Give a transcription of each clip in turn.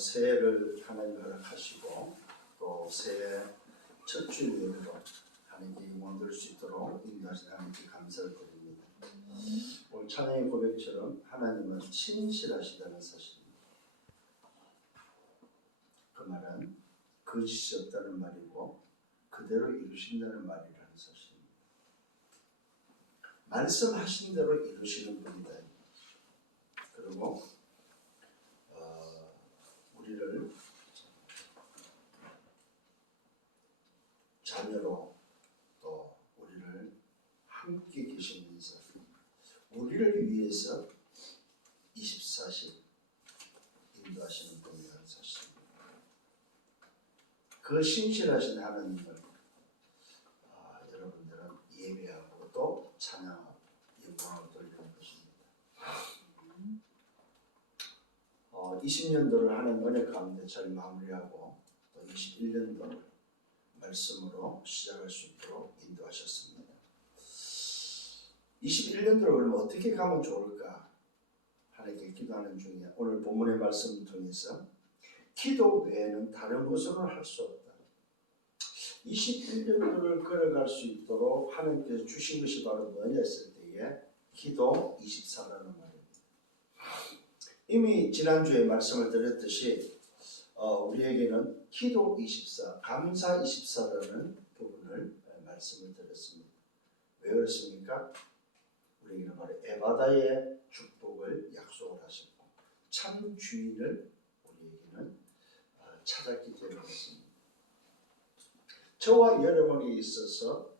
새해를 하나님 허락하시고 또 새해 첫 주 예배로 하나님께 영광 드릴 수 있도록 인도하신 하나님께 감사를 드립니다. 오늘 찬양의 고백처럼 하나님은 신실하시다는 사실입니다. 그 말은 거짓이 없다는 말이고 그대로 이루신다는 말이라는 사실입니다. 말씀하신 대로 이루시는 분이다. 그리고 우리를 자녀로 또 우리를 함께 계시면서 우리를 위해서 24시 인도하시는 분이라는 사실입니다. 그 신실하신 하나님을 여러분들은 예배하고 또 찬양하고 영광을 돌리는 것입니다. 20년도를 하는 은혜 가운데 잘 마무리하고 또 21년도를 말씀으로 시작할 수 있도록 인도하셨습니다. 21년도를 그러면 어떻게 가면 좋을까 하나님께 기도하는 중에 오늘 본문의 말씀을 통해서 기도 외에는 다른 것으로는 할 수 없다. 21년도를 걸어갈 수 있도록 하나님께서 주신 것이 바로 뭐냐 했을 때에 기도 24라는 말입니다. 이미 지난주에 말씀을 드렸듯이 우리에게는 기도 24, 감사 24라는 부분을 말씀을 드렸습니다. 왜 그렇습니까? 우리에게는 바로 에바다의 축복을 약속을 하셨고 참 주인을 우리에게는 찾았기 때문에 그렇습니다. 저와 여러분이 있어서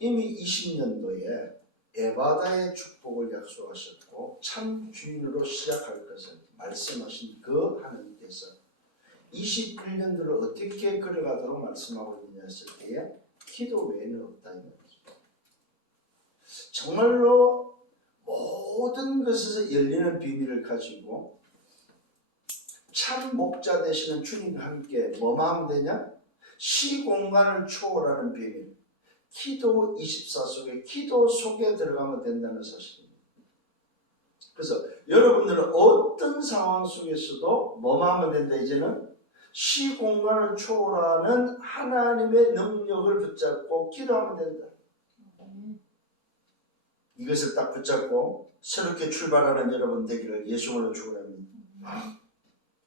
이미 20년도에 에바다의 축복을 약속하셨고 참 주인으로 시작할 것을 말씀하신 그 하나님께서 21년도를 어떻게 걸어가도록 말씀하고 있느냐 했을 때에 기도 외에는 없다 이 말이죠. 정말로 모든 것에서 열리는 비밀을 가지고 참 목자 되시는 주님과 함께 뭐만 하면 되냐? 시공간을 초월하는 비밀, 기도 24 속에 기도 속에 들어가면 된다는 사실입니다. 그래서 여러분들은 어떤 상황 속에서도 뭐만 하면 된다? 이제는 시공간을 초월하는 하나님의 능력을 붙잡고 기도하면 된다. 이것을 딱 붙잡고 새롭게 출발하는 여러분 되기를 예수님으로 축원합니다.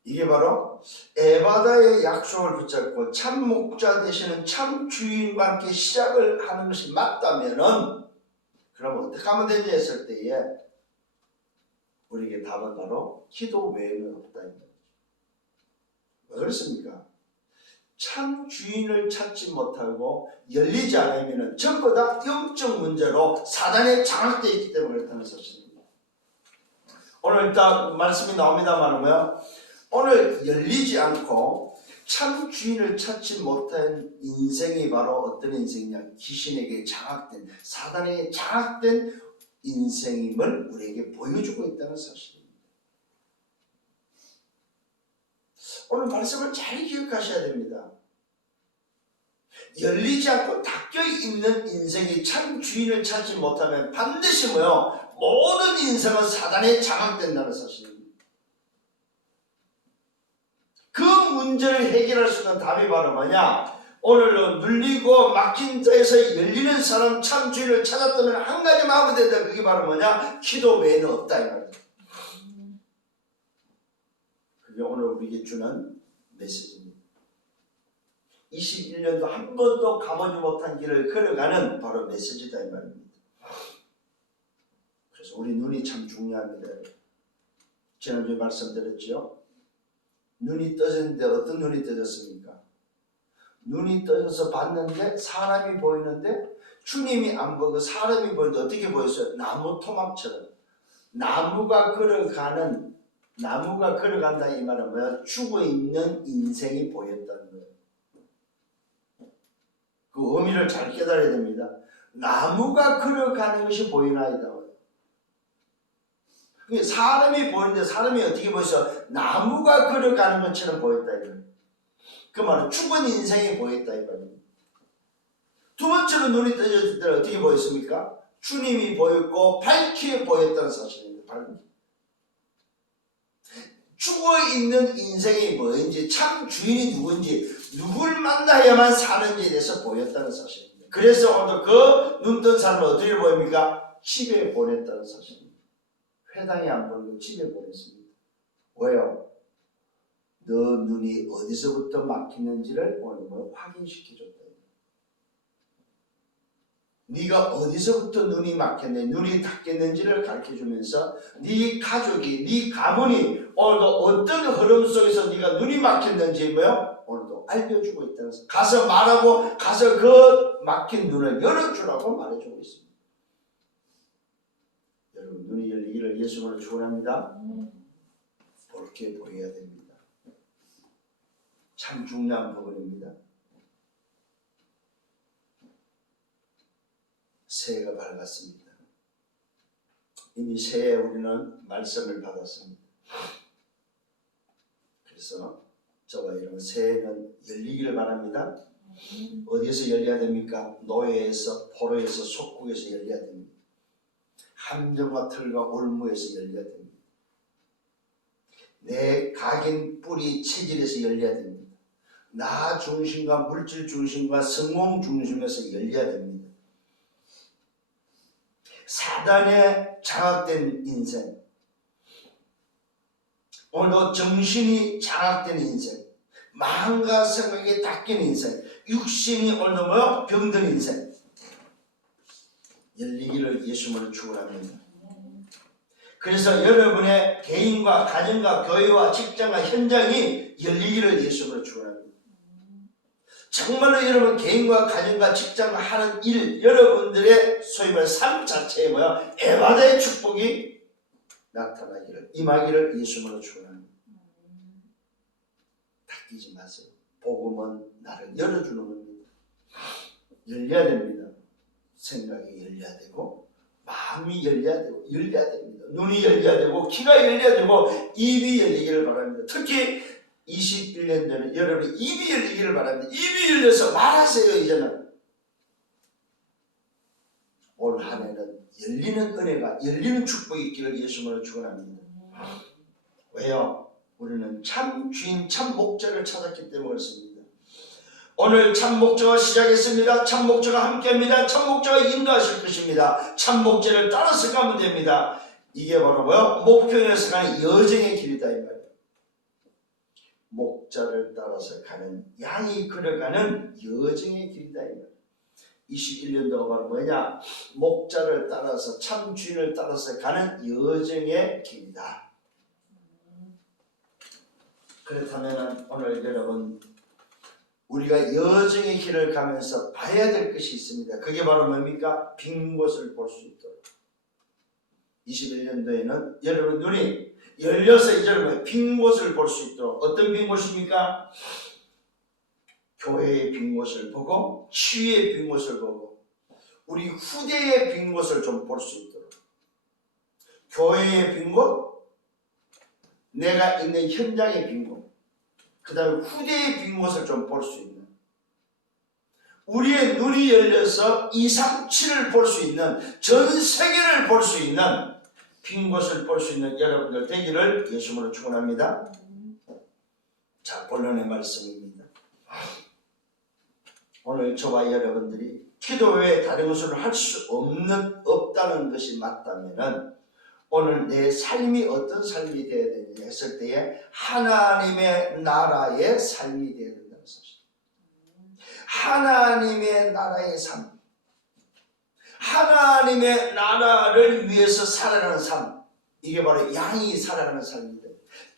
이게 바로 에바다의 약속을 붙잡고 참 목자 되시는 참 주인과 함께 시작을 하는 것이 맞다면은 그럼 어떻게 하면 되냐 했을 때에 우리에게 답은 바로 기도 외에는 없다. 왜 그렇습니까? 참 주인을 찾지 못하고 열리지 않으면 전부 다 영적 문제로 사단에 장악되어 있기 때문에 그렇다는 사실입니다. 오늘 일단 말씀이 나옵니다만 오늘 열리지 않고 참 주인을 찾지 못한 인생이 바로 어떤 인생이냐? 귀신에게 장악된, 사단에게 장악된 인생임을 우리에게 보여주고 있다는 사실입니다. 오늘 말씀을 잘 기억하셔야 됩니다. 열리지 않고 닫혀있는 인생이 참 주인을 찾지 못하면 반드시 모든 인생은 사단에 장악된다는 사실입니다. 그 문제를 해결할 수 있는 답이 바로 뭐냐? 오늘 눌리고 막힌 자에서 열리는 사람 참 주인을 찾았다면 한 가지만 하면 된다. 그게 바로 뭐냐? 기도 외에는 없다 이 말이죠. 그게 오늘 우리에게 주는 메시지입니다. 21년도 한 번도 가보지 못한 길을 걸어가는 바로 메시지다 이 말입니다. 그래서 우리 눈이 참 중요합니다. 지난주에 말씀드렸죠. 눈이 떠졌는데 어떤 눈이 떠졌습니까? 눈이 떠져서 봤는데 사람이 보이는데 주님이 안 보고 사람이 보이는데 어떻게 보였어요? 나무 토막처럼. 나무가 걸어간다 이 말은 뭐야? 죽어있는 인생이 보였다는 거예요. 그 의미를 잘 깨달아야 됩니다. 나무가 걸어가는 것이 보이나이다. 사람이 보이는데 사람이 어떻게 보였어? 나무가 걸어가는 것처럼 보였다 이거예요. 그 말은 죽은 인생이 보였다 이 말입니다. 두 번째로 눈이 떠졌을 때는 어떻게 보였습니까? 주님이 보였고 밝게 보였다는 사실입니다. 밝게. 죽어있는 인생이 뭐인지, 참 주인이 누군지, 누굴 만나야만 사는지에 대해서 보였다는 사실입니다. 그래서 오늘 그 눈뜬 사람을 어떻게 보입니까? 집에 보냈다는 사실입니다. 회당에 안 보내고 집에 보냈습니다. 왜요? 너 눈이 어디서부터 막히는지를 오늘 확인시켜줬다. 네가 어디서부터 눈이 막혔네, 눈이 닫혔는지를 가르쳐주면서 네 가족이, 네 가문이 오늘도 어떤 흐름 속에서 네가 눈이 막혔는지 오늘도 알려주고 있다는 것을 가서 말하고, 가서 그 막힌 눈을 열어주라고 말해주고 있습니다. 여러분, 눈이 열리기를 예수님으로 축원합니다. 붉게 보여야 됩니다. 참 중요한 부분입니다. 새해가 밝았습니다. 이미 새해에 우리는 말씀을 받았습니다. 그래서 저와 여러분, 새해는 열리기를 바랍니다. 어디에서 열려야 됩니까? 노예에서, 포로에서, 속국에서 열려야 됩니다. 함정과 틀과 올무에서 열려야 됩니다. 내 각인 뿌리 체질에서 열려야 됩니다. 나 중심과 물질 중심과 성공 중심에서 열려야 됩니다. 사단에 장악된 인생, 오늘도 정신이 장악된 인생, 마음과 생각에 닦인 인생, 육신이 오늘도 병든 인생, 열리기를 예수님으로 축원합니다. 그래서 여러분의 개인과 가정과 교회와 직장과 현장이 열리기를 예수님으로 축원합니다. 정말로 여러분 개인과 가정과 직장과 하는 일, 여러분들의 소위 말해 삶 자체에 에바다의 축복이 나타나기를, 임하기를 예수님으로 축원합니다. 닫히지 마세요. 복음은 나를 열어주는 겁니다. 열려야 됩니다. 생각이 열려야 되고, 마음이 열려야 되고, 열려야 됩니다. 눈이 열려야 되고, 귀가 열려야 되고, 입이 열리기를 바랍니다. 특히 21년 전에 여러분이 입이 열리기를 바랍니다. 입이 열려서 말하세요. 이제는 올 한 해는 열리는 은혜가, 열리는 축복이 있기를 예수님으로 축원합니다. 왜요? 우리는 참 주인, 참 목자를 찾았기 때문에 그렇습니다. 오늘 참 목자가 시작했습니다. 참 목자가 함께합니다. 참 목자가 인도하실 것입니다. 참 목자를 따라서 가면 됩니다. 이게 바로 목표에서 가는 여정의 길이다 이 말이에요. 목자를 따라서 가는, 양이 걸어가는 여정의 길이다 이 말이에요. 21년도가 바로 뭐냐? 목자를 따라서, 참 주인을 따라서 가는 여정의 길이다. 그렇다면 오늘 여러분, 우리가 여정의 길을 가면서 봐야 될 것이 있습니다. 그게 바로 뭡니까? 빈 곳을 볼 수 있도록. 21년도에는 여러분 눈이 열려서 이제 빈 곳을 볼 수 있도록. 어떤 빈 곳입니까? 교회의 빈 곳을 보고, 치유의 빈 곳을 보고, 우리 후대의 빈 곳을 좀 볼 수 있도록. 교회의 빈 곳, 내가 있는 현장의 빈 곳, 그 다음에 후대의 빈 곳을 좀 볼 수 있는, 우리의 눈이 열려서 237을 볼 수 있는, 전 세계를 볼 수 있는 빈 곳을 볼 수 있는 여러분들 되기를 예수님으로 축원합니다. 자, 본론의 말씀입니다. 오늘 저와 여러분들이 기도 외에 다른 것을 할 수 없다는 것이 맞다면, 오늘 내 삶이 어떤 삶이 되어야 되느냐 했을 때에 하나님의 나라의 삶이 되어야 된다는 사실. 하나님의 나라의 삶, 하나님의 나라를 위해서 살아가는 삶, 이게 바로 양이 살아가는 삶입니다.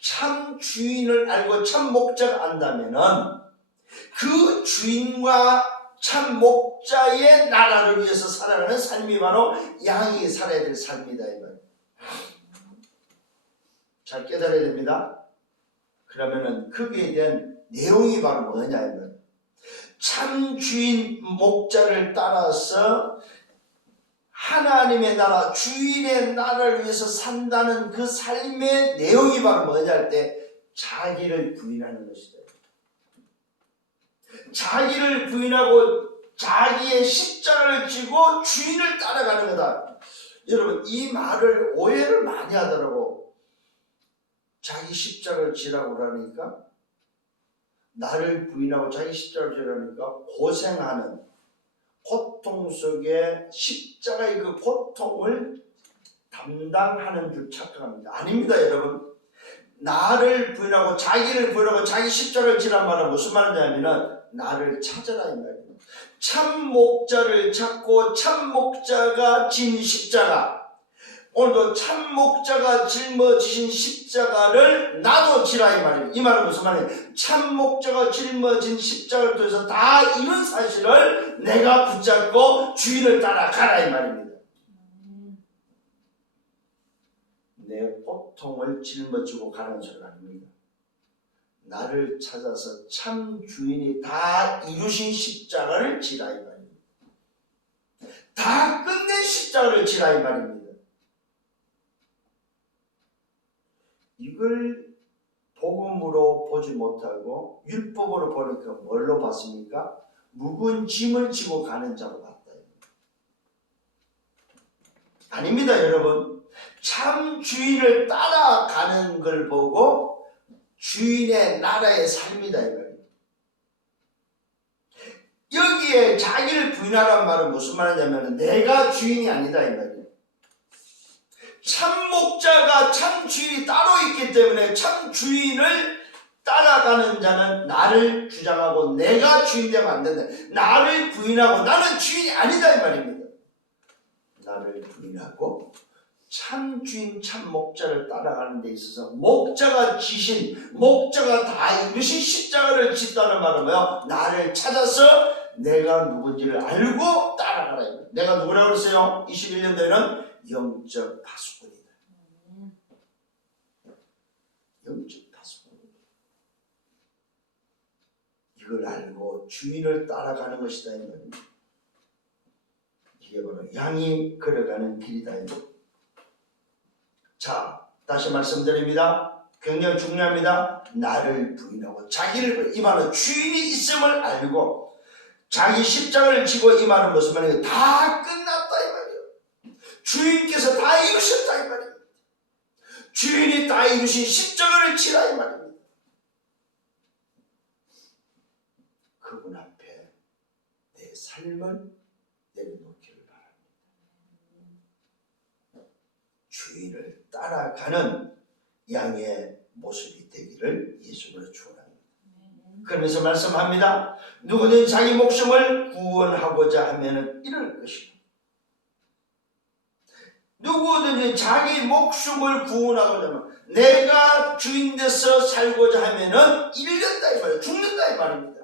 참 주인을 알고 참 목자가 안다면은 그 주인과 참 목자의 나라를 위해서 살아가는 삶이 바로 양이 살아야 될 삶이다 이 말이에요. 잘 깨달아야 됩니다. 그러면은 거기에 대한 내용이 바로 뭐냐 이 말이에요. 참 주인 목자를 따라서 하나님의 나라, 주인의 나라를 위해서 산다는 그 삶의 내용이 바로 뭐냐 할 때 자기를 부인하는 것이다. 자기를 부인하고 자기의 십자가를 지고 주인을 따라가는 거다. 여러분 이 말을 오해를 많이 하더라고. 자기 십자가를 지라고 그러니까, 나를 부인하고 자기 십자가를 지라니까 고생하는, 고통 속에 십자가의 그 고통을 담당하는 줄 착각합니다. 아닙니다, 여러분. 나를 부인하고 자기를 부인하고 자기 십자가를 지란 말은 무슨 말이냐면은 나를 찾아라 이 말이에요. 참 목자를 찾고 참 목자가 진 십자가, 오늘도 참 목자가 짊어지신 십자가를 나도 지라 이 말이에요. 이 말은 무슨 말이에요? 참 목자가 짊어진 십자가를 통해서 다 이룬 사실을 내가 붙잡고 주인을 따라가라 이 말입니다. 내 고통을 짊어지고 가는 소리가 아닙니다. 나를 찾아서 참 주인이 다 이루신 십자가를 지라 이 말입니다. 다 끝낸 십자가를 지라 이 말입니다. 이걸 복음으로 보지 못하고 율법으로 보니까 뭘로 봤습니까? 무거운 짐을 지고 가는 자로 봤다. 아닙니다, 여러분. 참 주인을 따라가는 걸 보고 주인의 나라의 삶이다 이 말이에요. 여기에 자기를 부인하란 말은 무슨 말이냐면 내가 주인이 아니다 이 말이에요. 참 목자가 참 주인이 따로 있기 때문에 참 주인을 따라가는 자는 나를 주장하고 내가 주인 되면 안 된다. 나를 부인하고 나는 주인이 아니다 이 말입니다. 나를 부인하고 참 주인 참 목자를 따라가는 데 있어서 목자가 지신, 목자가 다 이루신 십자가를 짓다는 말은 뭐예요? 나를 찾아서 내가 누군지를 알고 따라가라. 내가 누구라고 그랬어요? 21년도에는 영적 파수꾼이다. 영적 파수꾼이다. 이걸 알고 주인을 따라가는 것이다 이 말입니다. 이게 바로 양이 걸어가는 길이다. 자, 다시 말씀드립니다. 굉장히 중요합니다. 나를 부인하고 자기를, 이 말은 주인이 있음을 알고 자기 십자가를 지고, 이 말은 무슨 말이에요? 다 끝났다 이 말이에요. 주인께서 다 이루셨다 이 말입니다. 주인이 다 이루신 십자가를 지라 이 말입니다. 그분 앞에 내 삶을 내려놓기를 바랍니다. 주인을 따라가는 양의 모습이 되기를 예수님으로 축원합니다. 그러면서 말씀합니다. 누구든 자기 목숨을 구원하고자 하면은 이럴 것이고, 누구든지 자기 목숨을 구원하고자 하면, 내가 주인 돼서 살고자 하면은 잃는다 이 말이에요. 죽는다 이 말입니다.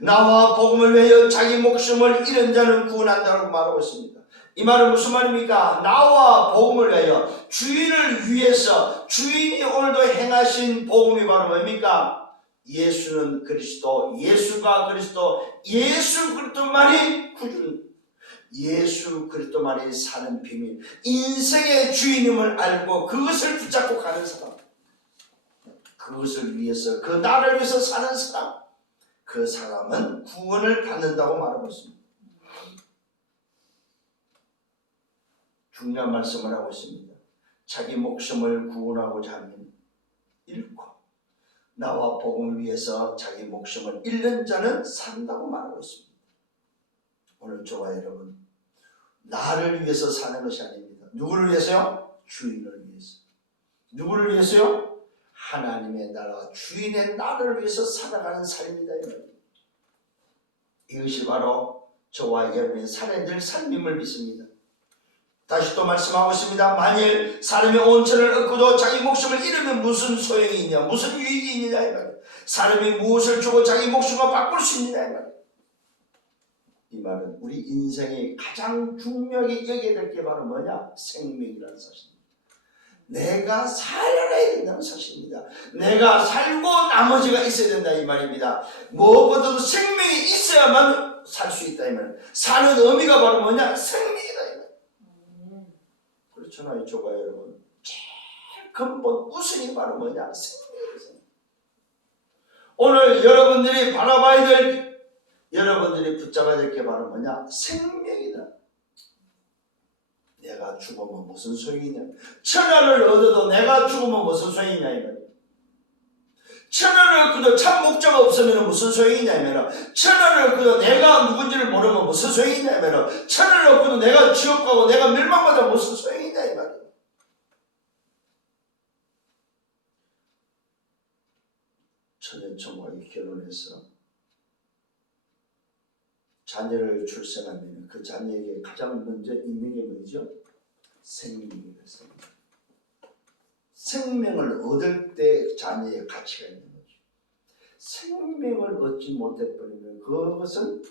나와 복음을 위하여 자기 목숨을 잃은 자는 구원한다고 말하고 있습니다. 이 말은 무슨 말입니까? 나와 복음을 위하여, 주인을 위해서, 주인이 오늘도 행하신 복음이 바로 뭡니까? 예수는 그리스도, 예수가 그리스도, 예수 그리스도만이 구주, 예수 그리스도만이 사는 비밀, 인생의 주인임을 알고 그것을 붙잡고 가는 사람, 그것을 위해서, 그 나라를 위해서 사는 사람, 그 사람은 구원을 받는다고 말하고 있습니다. 중요한 말씀을 하고 있습니다. 자기 목숨을 구원하고자 하면 잃고, 나와 복음을 위해서 자기 목숨을 잃는 자는 산다고 말하고 있습니다. 오늘 저와 여러분, 나를 위해서 사는 것이 아닙니다. 누구를 위해서요? 주인을 위해서. 누구를 위해서요? 하나님의 나라, 주인의 나라를 위해서 살아가는 삶이다. 이것이 바로 저와 여러분의 살아야 될 삶임을 믿습니다. 다시 또 말씀하고 있습니다. 만일 사람이 온천을 얻고도 자기 목숨을 잃으면 무슨 소용이 있냐, 무슨 유익이 있느냐 이 말이에요. 사람이 무엇을 주고 자기 목숨을 바꿀 수 있느냐 이 말이에요. 이 말은 우리 인생이 가장 중요하게 여겨야 될 게 바로 뭐냐? 생명이라는 사실입니다. 내가 살아야 된다는 사실입니다. 내가 살고 나머지가 있어야 된다 이 말입니다. 무엇보다도 생명이 있어야만 살 수 있다 이 말입니다. 사는 의미가 바로 뭐냐? 생명이다 이 말입니다. 그렇잖아요, 저가 여러분. 제일 근본 우선이 바로 뭐냐? 생명이다. 오늘 여러분들이 바라봐야 될, 여러분들이 붙잡아야 될 게 바로 뭐냐? 생명이다. 내가 내가 죽으면 무슨 소용이냐. 천하를 얻어도 내가 죽으면 무슨 소용이냐 이 말이야. 천하를 얻고도 참 목자가 없으면 무슨 소용이냐 이 말이야. 천하를 얻고도 내가 누군지를 모르면 무슨 소용이냐 이 말이야. 천하를 얻고도 내가 지옥 가고 내가 멸망받아 무슨 소용이냐 이 말이야. 천연청과에 결혼해서 자녀를 출생하면 그 자녀에게 가장 먼저 있는 게 뭐죠? 생명이었어요. 생명을 얻을 때 자녀의 가치가 있는 거죠. 생명을 얻지 못해버리면 그것은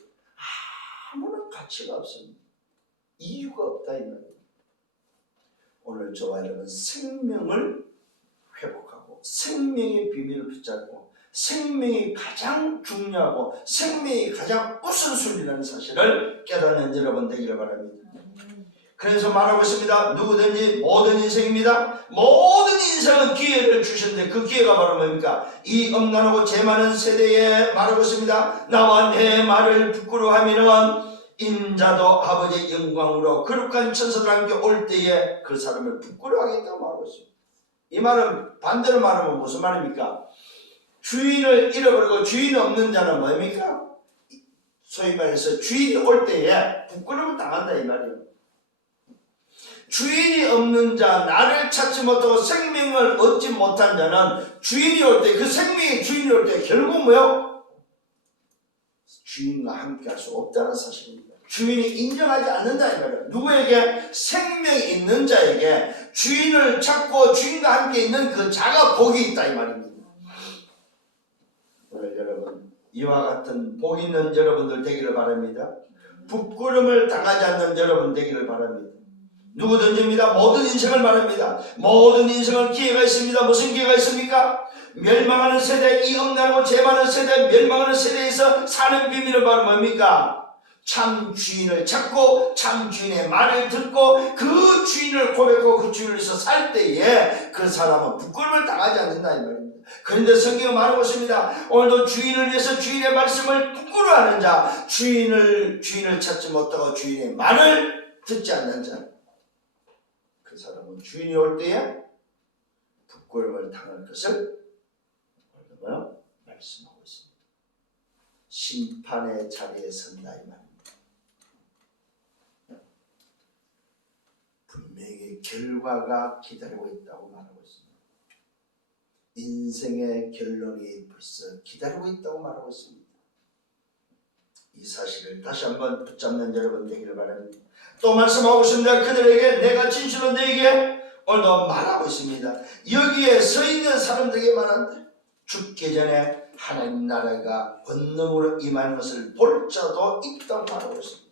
아무런 가치가 없습니다. 이유가 없다 이 말이에요. 오늘 저와 여러분 생명을 회복하고 생명의 비밀을 붙잡고 생명이 가장 중요하고 생명이 가장 우선순위라는 사실을 깨닫는 여러분 되기를 바랍니다. 그래서 말하고 있습니다. 누구든지 모든 인생입니다. 모든 인생은 기회를 주시는데 그 기회가 바로 뭡니까? 이 엄난하고 죄 많은 세대에 말하고 있습니다. 나와 내 말을 부끄러워하면 인자도 아버지의 영광으로 거룩한 천사들과 함께 올 때에 그 사람을 부끄러워하겠다고 말하고 있습니다. 이 말은 반대로 말하면 무슨 말입니까? 주인을 잃어버리고 주인 없는 자는 뭡니까? 소위 말해서 주인이 올 때에 부끄러움을 당한다 이 말이에요. 주인이 없는 자, 나를 찾지 못하고 생명을 얻지 못한 자는 주인이 올 때, 그 생명의 주인이 올 때 결국 뭐요? 주인과 함께 할 수 없다는 사실입니다. 주인이 인정하지 않는다 이 말이에요. 누구에게? 생명이 있는 자에게 주인을 찾고 주인과 함께 있는 그 자가 복이 있다 이 말입니다. 오늘 여러분 이와 같은 복 있는 여러분들 되기를 바랍니다. 부끄러움을 당하지 않는 여러분 되기를 바랍니다. 누구든지입니다. 모든 인생을 말합니다. 모든 인생은 기회가 있습니다. 무슨 기회가 있습니까? 멸망하는 세대, 이 엄난하고 죄 많은 세대, 멸망하는 세대에서 사는 비밀은 바로 뭡니까? 참 주인을 찾고 참 주인의 말을 듣고 그 주인을 고백하고 그 주인을 위해서 살 때에 그 사람은 부끄러움을 당하지 않는다 이 말입니다. 그런데 성경은 말하고 있습니다. 오늘도 주인을 위해서 주인의 말씀을 부끄러워하는 자, 주인을 찾지 못하고 주인의 말을 듣지 않는 자, 그 사람은 주인이 올 때에 부끄러움을 당할 것을 말씀하고 있습니다. 심판의 자리에 선다 이 말입니다. 분명히 결과가 기다리고 있다고 말하고 있습니다. 인생의 결론이 벌써 기다리고 있다고 말하고 있습니다. 이 사실을 다시 한번 붙잡는 여러분 되기를 바랍니다. 또 말씀하고 있습니다. 그들에게 내가 진실로 너에게 오늘도 말하고 있습니다. 여기에 서 있는 사람들에게 말한다. 죽기 전에 하나님 나라가 권능으로 임하는 것을 볼 자도 있다고 말하고 있습니다.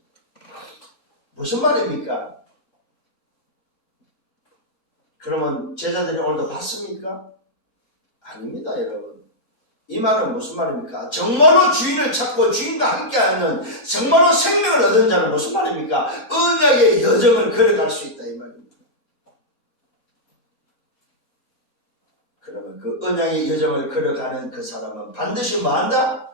무슨 말입니까? 그러면 제자들이 오늘도 봤습니까? 아닙니다 여러분. 이 말은 무슨 말입니까? 정말로 주인을 찾고 주인과 함께하는 정말로 생명을 얻은 자는 무슨 말입니까? 언약의 여정을 걸어갈 수 있다 이 말입니다. 그러면 그 언약의 여정을 걸어가는 그 사람은 반드시 뭐 한다?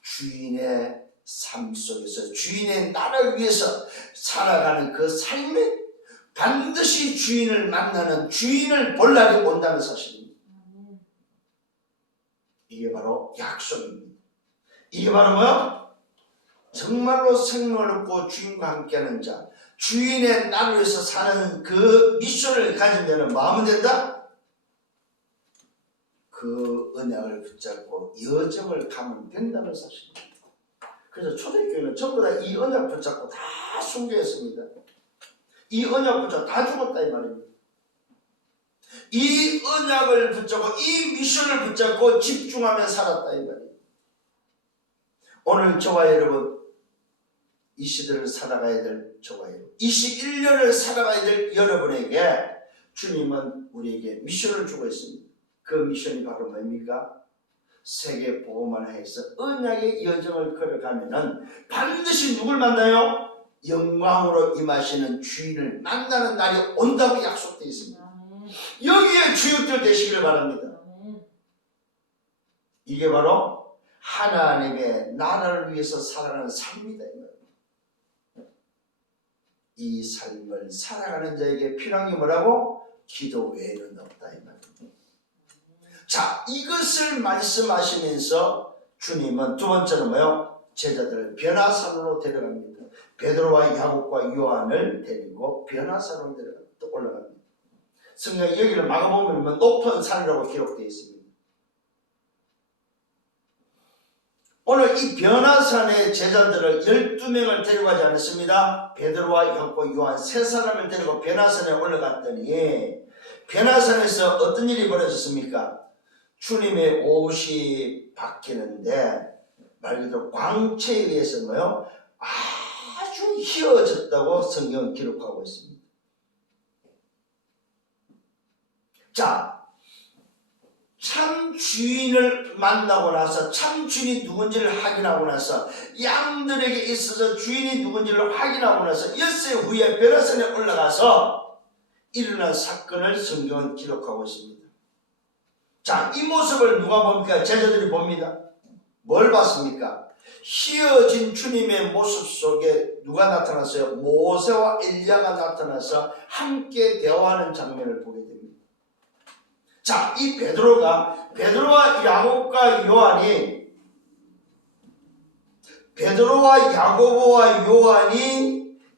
주인의 삶 속에서 주인의 나라를 위해서 살아가는 그 삶에 반드시 주인을 만나는 주인을 볼 날이 온다는 사실입니다. 이게 바로 약속입니다. 이게 바로 뭐야? 정말로 생명을 얻고 주인과 함께하는 자, 주인의 나라를 위해서 사는 그 미션을 가진 자는 뭐 하면 된다? 그 언약을 붙잡고 여정을 가면 된다는 사실입니다. 그래서 초대교회는 전부 다 이 언약 붙잡고 다 순교했습니다. 이 언약 붙잡고 다 죽었다 이 말입니다. 이 언약을 붙잡고 이 미션을 붙잡고 집중하며 살았다 이 말이에요. 오늘 저와 여러분 이 시대를 살아가야 될 저와 여러분 21년을 살아가야 될 여러분에게 주님은 우리에게 미션을 주고 있습니다. 그 미션이 바로 뭡니까? 세계 복음화를 해서 언약의 여정을 걸어가면은 반드시 누굴 만나요? 영광으로 임하시는 주인을 만나는 날이 온다고 약속되어 있습니다. 여기에 주역들 되시기를 바랍니다. 이게 바로 하나님의 나라를 위해서 살아가는 삶이다. 이 삶을 살아가는 자에게 필요한 게 뭐라고? 기도 외에는 없다 이 말입니다. 자, 이것을 말씀하시면서 주님은 두 번째로 뭐요? 제자들을 변화산으로 데려갑니다. 베드로와 야곱과 요한을 데리고 변화산으로 올라갑니다. 성경 여기를 막아보면 높은 산이라고 기록되어 있습니다. 오늘 이 변화산의 제자들을 12명을 데려가지 않았습니다. 베드로와 야곱과 요한 세 사람을 데리고 변화산에 올라갔더니 변화산에서 어떤 일이 벌어졌습니까? 주님의 옷이 바뀌는데 말 그대로 광채에 의해서 뭐요? 아주 희어졌다고 성경은 기록하고 있습니다. 자, 참 주인을 만나고 나서 참 주인이 누군지를 확인하고 나서 양들에게 있어서 주인이 누군지를 확인하고 나서 엿새 후에 변화산에 올라가서 일어난 사건을 성경은 기록하고 있습니다. 자, 이 모습을 누가 봅니까? 제자들이 봅니다. 뭘 봤습니까? 희어진 주님의 모습 속에 누가 나타났어요? 모세와 엘리야가 나타나서 함께 대화하는 장면을 보게 됩니다. 자, 이 베드로와 야곱과 요한이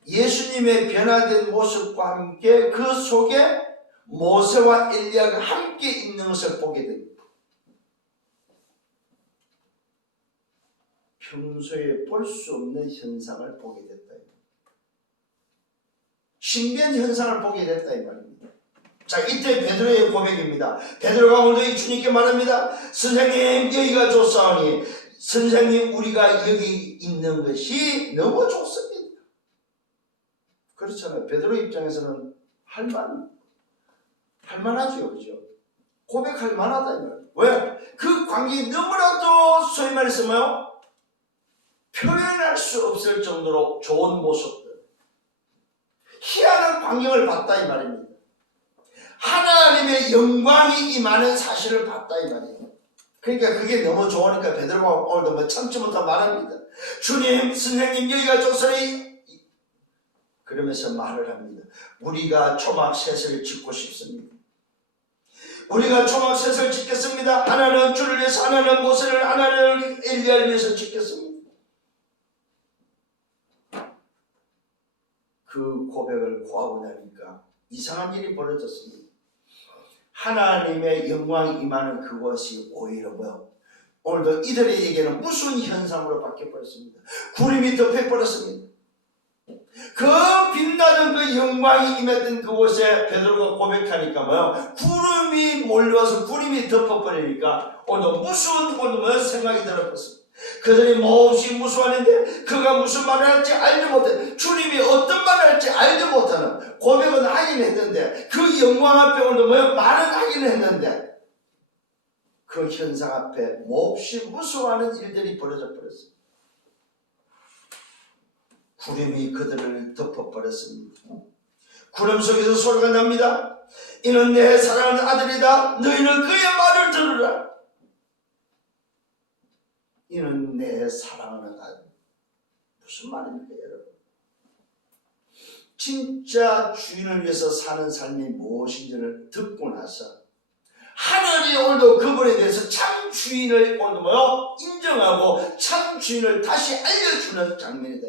예수님의 변화된 모습과 함께 그 속에 모세와 엘리야가 함께 있는 것을 보게 됩니다. 평소에 볼 수 없는 현상을 보게 됐다. 신비한 현상을 보게 됐다 이 말입니다. 자, 이때 베드로의 고백입니다. 베드로가 오늘 주님께 말합니다. 선생님, 여기가 좋사오니 선생님, 우리가 여기 있는 것이 너무 좋습니다. 그렇잖아요. 베드로 입장에서는 할만하죠, 그죠? 고백할 만하다 이 말이에요. 왜? 그 관계 너무나도 소위 말해서 뭐요? 표현할 수 없을 정도로 좋은 모습들, 희한한 광경을 봤다 이 말입니다. 하나님의 영광이 임하는 사실을 봤다 이 말이에요. 그러니까 그게 너무 좋으니까 베드로가 오늘도 뭐 참지 못하고 말합니다. 주님, 선생님, 여기가 좋으니 그러면서 말을 합니다. 우리가 초막셋을 짓고 싶습니다. 우리가 초막셋을 짓겠습니다. 하나는 주를 위해서, 하나는 모세를, 하나는 엘리야를 위해서 짓겠습니다. 그 고백을 고하고 나니까 이상한 일이 벌어졌습니다. 하나님의 영광이 임하는 그것이 오히려 뭐요? 오늘도 이들에게는 무슨 현상으로 바뀌어버렸습니다. 구름이 덮여버렸습니다. 그 빛나는 그 영광이 임했던 그곳에 베드로가 고백하니까 뭐요? 구름이 몰려와서 구름이 덮어버리니까 오늘 무슨 생각이 들었습니다. 그들이 몹시 무서워하는데 그가 무슨 말을 할지 알지 못해 주님이 어떤 말을 할지 알지 못하는 고백은 하긴 했는데 그 영광 앞에 오늘 말은 하긴 했는데 그 현상 앞에 몹시 무서워하는 일들이 벌어져 버렸습니다. 구름이 그들을 덮어버렸습니다. 구름 속에서 소리가 납니다. 이는 내 사랑하는 아들이다. 너희는 그의 말을 들으라. 이는 내 사랑하는 아들. 무슨 말입니까 여러분? 진짜 주인을 위해서 사는 삶이 무엇인지를 듣고 나서 하늘이 오늘도 그분에 대해서 참 주인을 오늘도 인정하고 참 주인을 다시 알려주는 장면이다.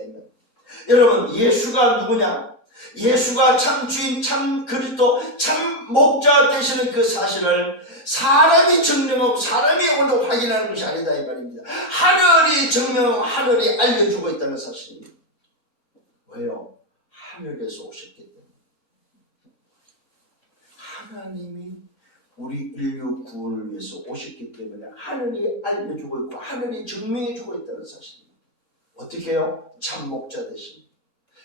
여러분, 예수가 누구냐? 예수가 참 주인, 참 그리스도, 참 목자 되시는 그 사실을 사람이 증명하고 사람이 오늘 확인하는 것이 아니다 이 말입니다. 하늘이 증명하고 하늘이 알려주고 있다는 사실입니다. 왜요? 하늘에서 오셨기 때문에. 하나님이 우리 인류 구원을 위해서 오셨기 때문에 하늘이 알려주고 있고 하늘이 증명해주고 있다는 사실입니다. 어떻게 해요? 참 목자 되심,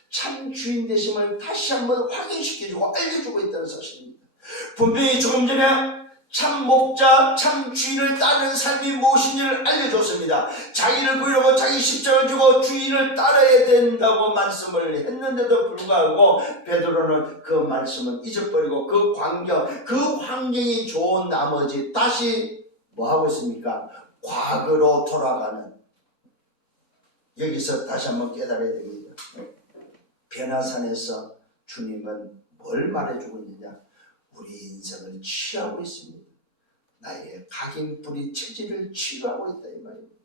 참 주인 되심을 다시 한번 확인시켜주고 알려주고 있다는 사실입니다. 분명히 조금 전에 참 목자, 참 주인을 따르는 삶이 무엇인지를 알려줬습니다. 자기를 부인하고 자기 십자가를 주고 주인을 따라야 된다고 말씀을 했는데도 불구하고 베드로는 그 말씀은 잊어버리고 그 환경이 좋은 나머지 다시 뭐하고 있습니까? 과거로 돌아가는, 여기서 다시 한번 깨달아야 됩니다. 변화산에서 주님은 뭘 말해주고 있느냐? 우리 인생을 취하고 있습니다. 나의 각인뿌리 체질을 치유하고 있다 이 말입니다.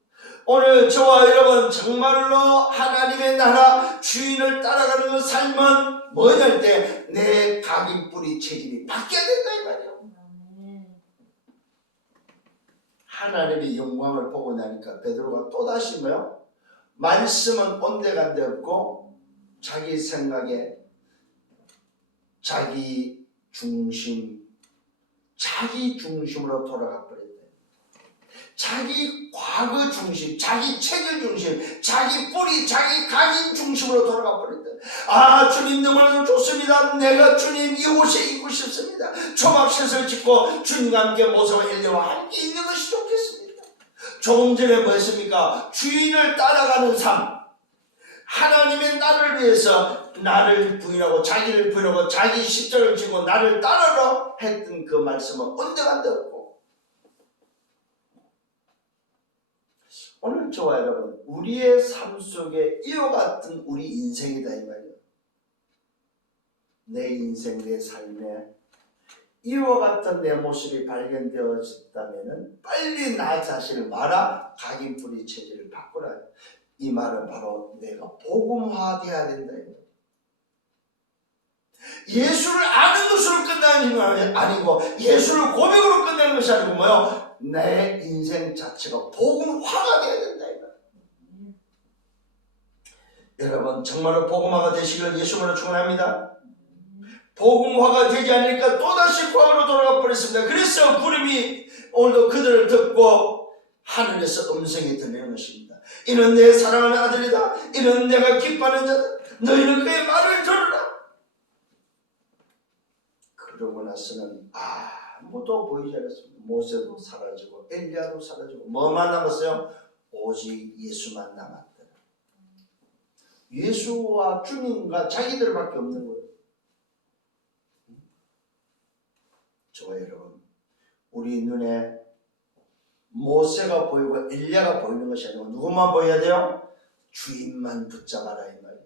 오늘 저와 여러분 정말로 하나님의 나라 주인을 따라가는 그 삶은 뭐냐 할 때 내 각인뿌리 체질이 바뀌어야 된다 이 말이에요. 하나님의 영광을 보고 나니까 베드로가 또다시 뭐요? 말씀은 온데간데 없고 자기 생각에 자기 중심으로 돌아가 버렸대. 자기 과거 중심, 자기 체질 중심, 자기 뿌리, 자기 각인 중심으로 돌아가 버렸대. 아, 주님 너무나도 좋습니다. 내가 주님 이곳에 있고 싶습니다. 초밥셋을 짓고 주님과 함께 모세와 엘리야와 함께 있는 것이 좋겠습니다. 조금 전에 뭐 했습니까? 주인을 따라가는 삶. 하나님의 나를 위해서 나를 부인하고 자기를 부인하고 자기 십자가를 지고 나를 따르러 했던 그 말씀은 온데간데 없고, 오늘 저와 여러분 우리의 삶 속에 이와 같은 우리 인생이다 이 말이에요. 내 인생 내 삶에 이와 같은 내 모습이 발견되어졌다면 빨리 나 자신을 말아 각인뿌리 체질을 바꾸라. 이 말은 바로 내가 복음화되어야 된다. 예수를 아는 것으로 끝나는 것이 아니고 예수를 고백으로 끝내는 것이 아니고 뭐요? 내 인생 자체가 복음화가 되어야 된다. 여러분 정말로 복음화가 되시길 예수님으로 축원합니다. 복음화가 되지 않으니까 또다시 과거로 돌아가 버렸습니다. 그래서 구름이 오늘도 그들을 듣고 하늘에서 음성이 들리는 것입니다. 이는 내 사랑하는 아들이다. 이는 내가 기뻐하는 자다. 너희는 그의 말을 들으라. 그러고 나서는 아무도 보이지 않았습니다. 모세도 사라지고 엘리야도 사라지고 뭐만 남았어요? 오직 예수만 남았더라. 예수와 주님과 자기들밖에 없는 거예요. 저와 여러분, 우리 눈에 모세가 보이고 엘리야가 보이는 것이 아니고 누구만 보여야 돼요? 주인만 붙잡아라 이 말이에요.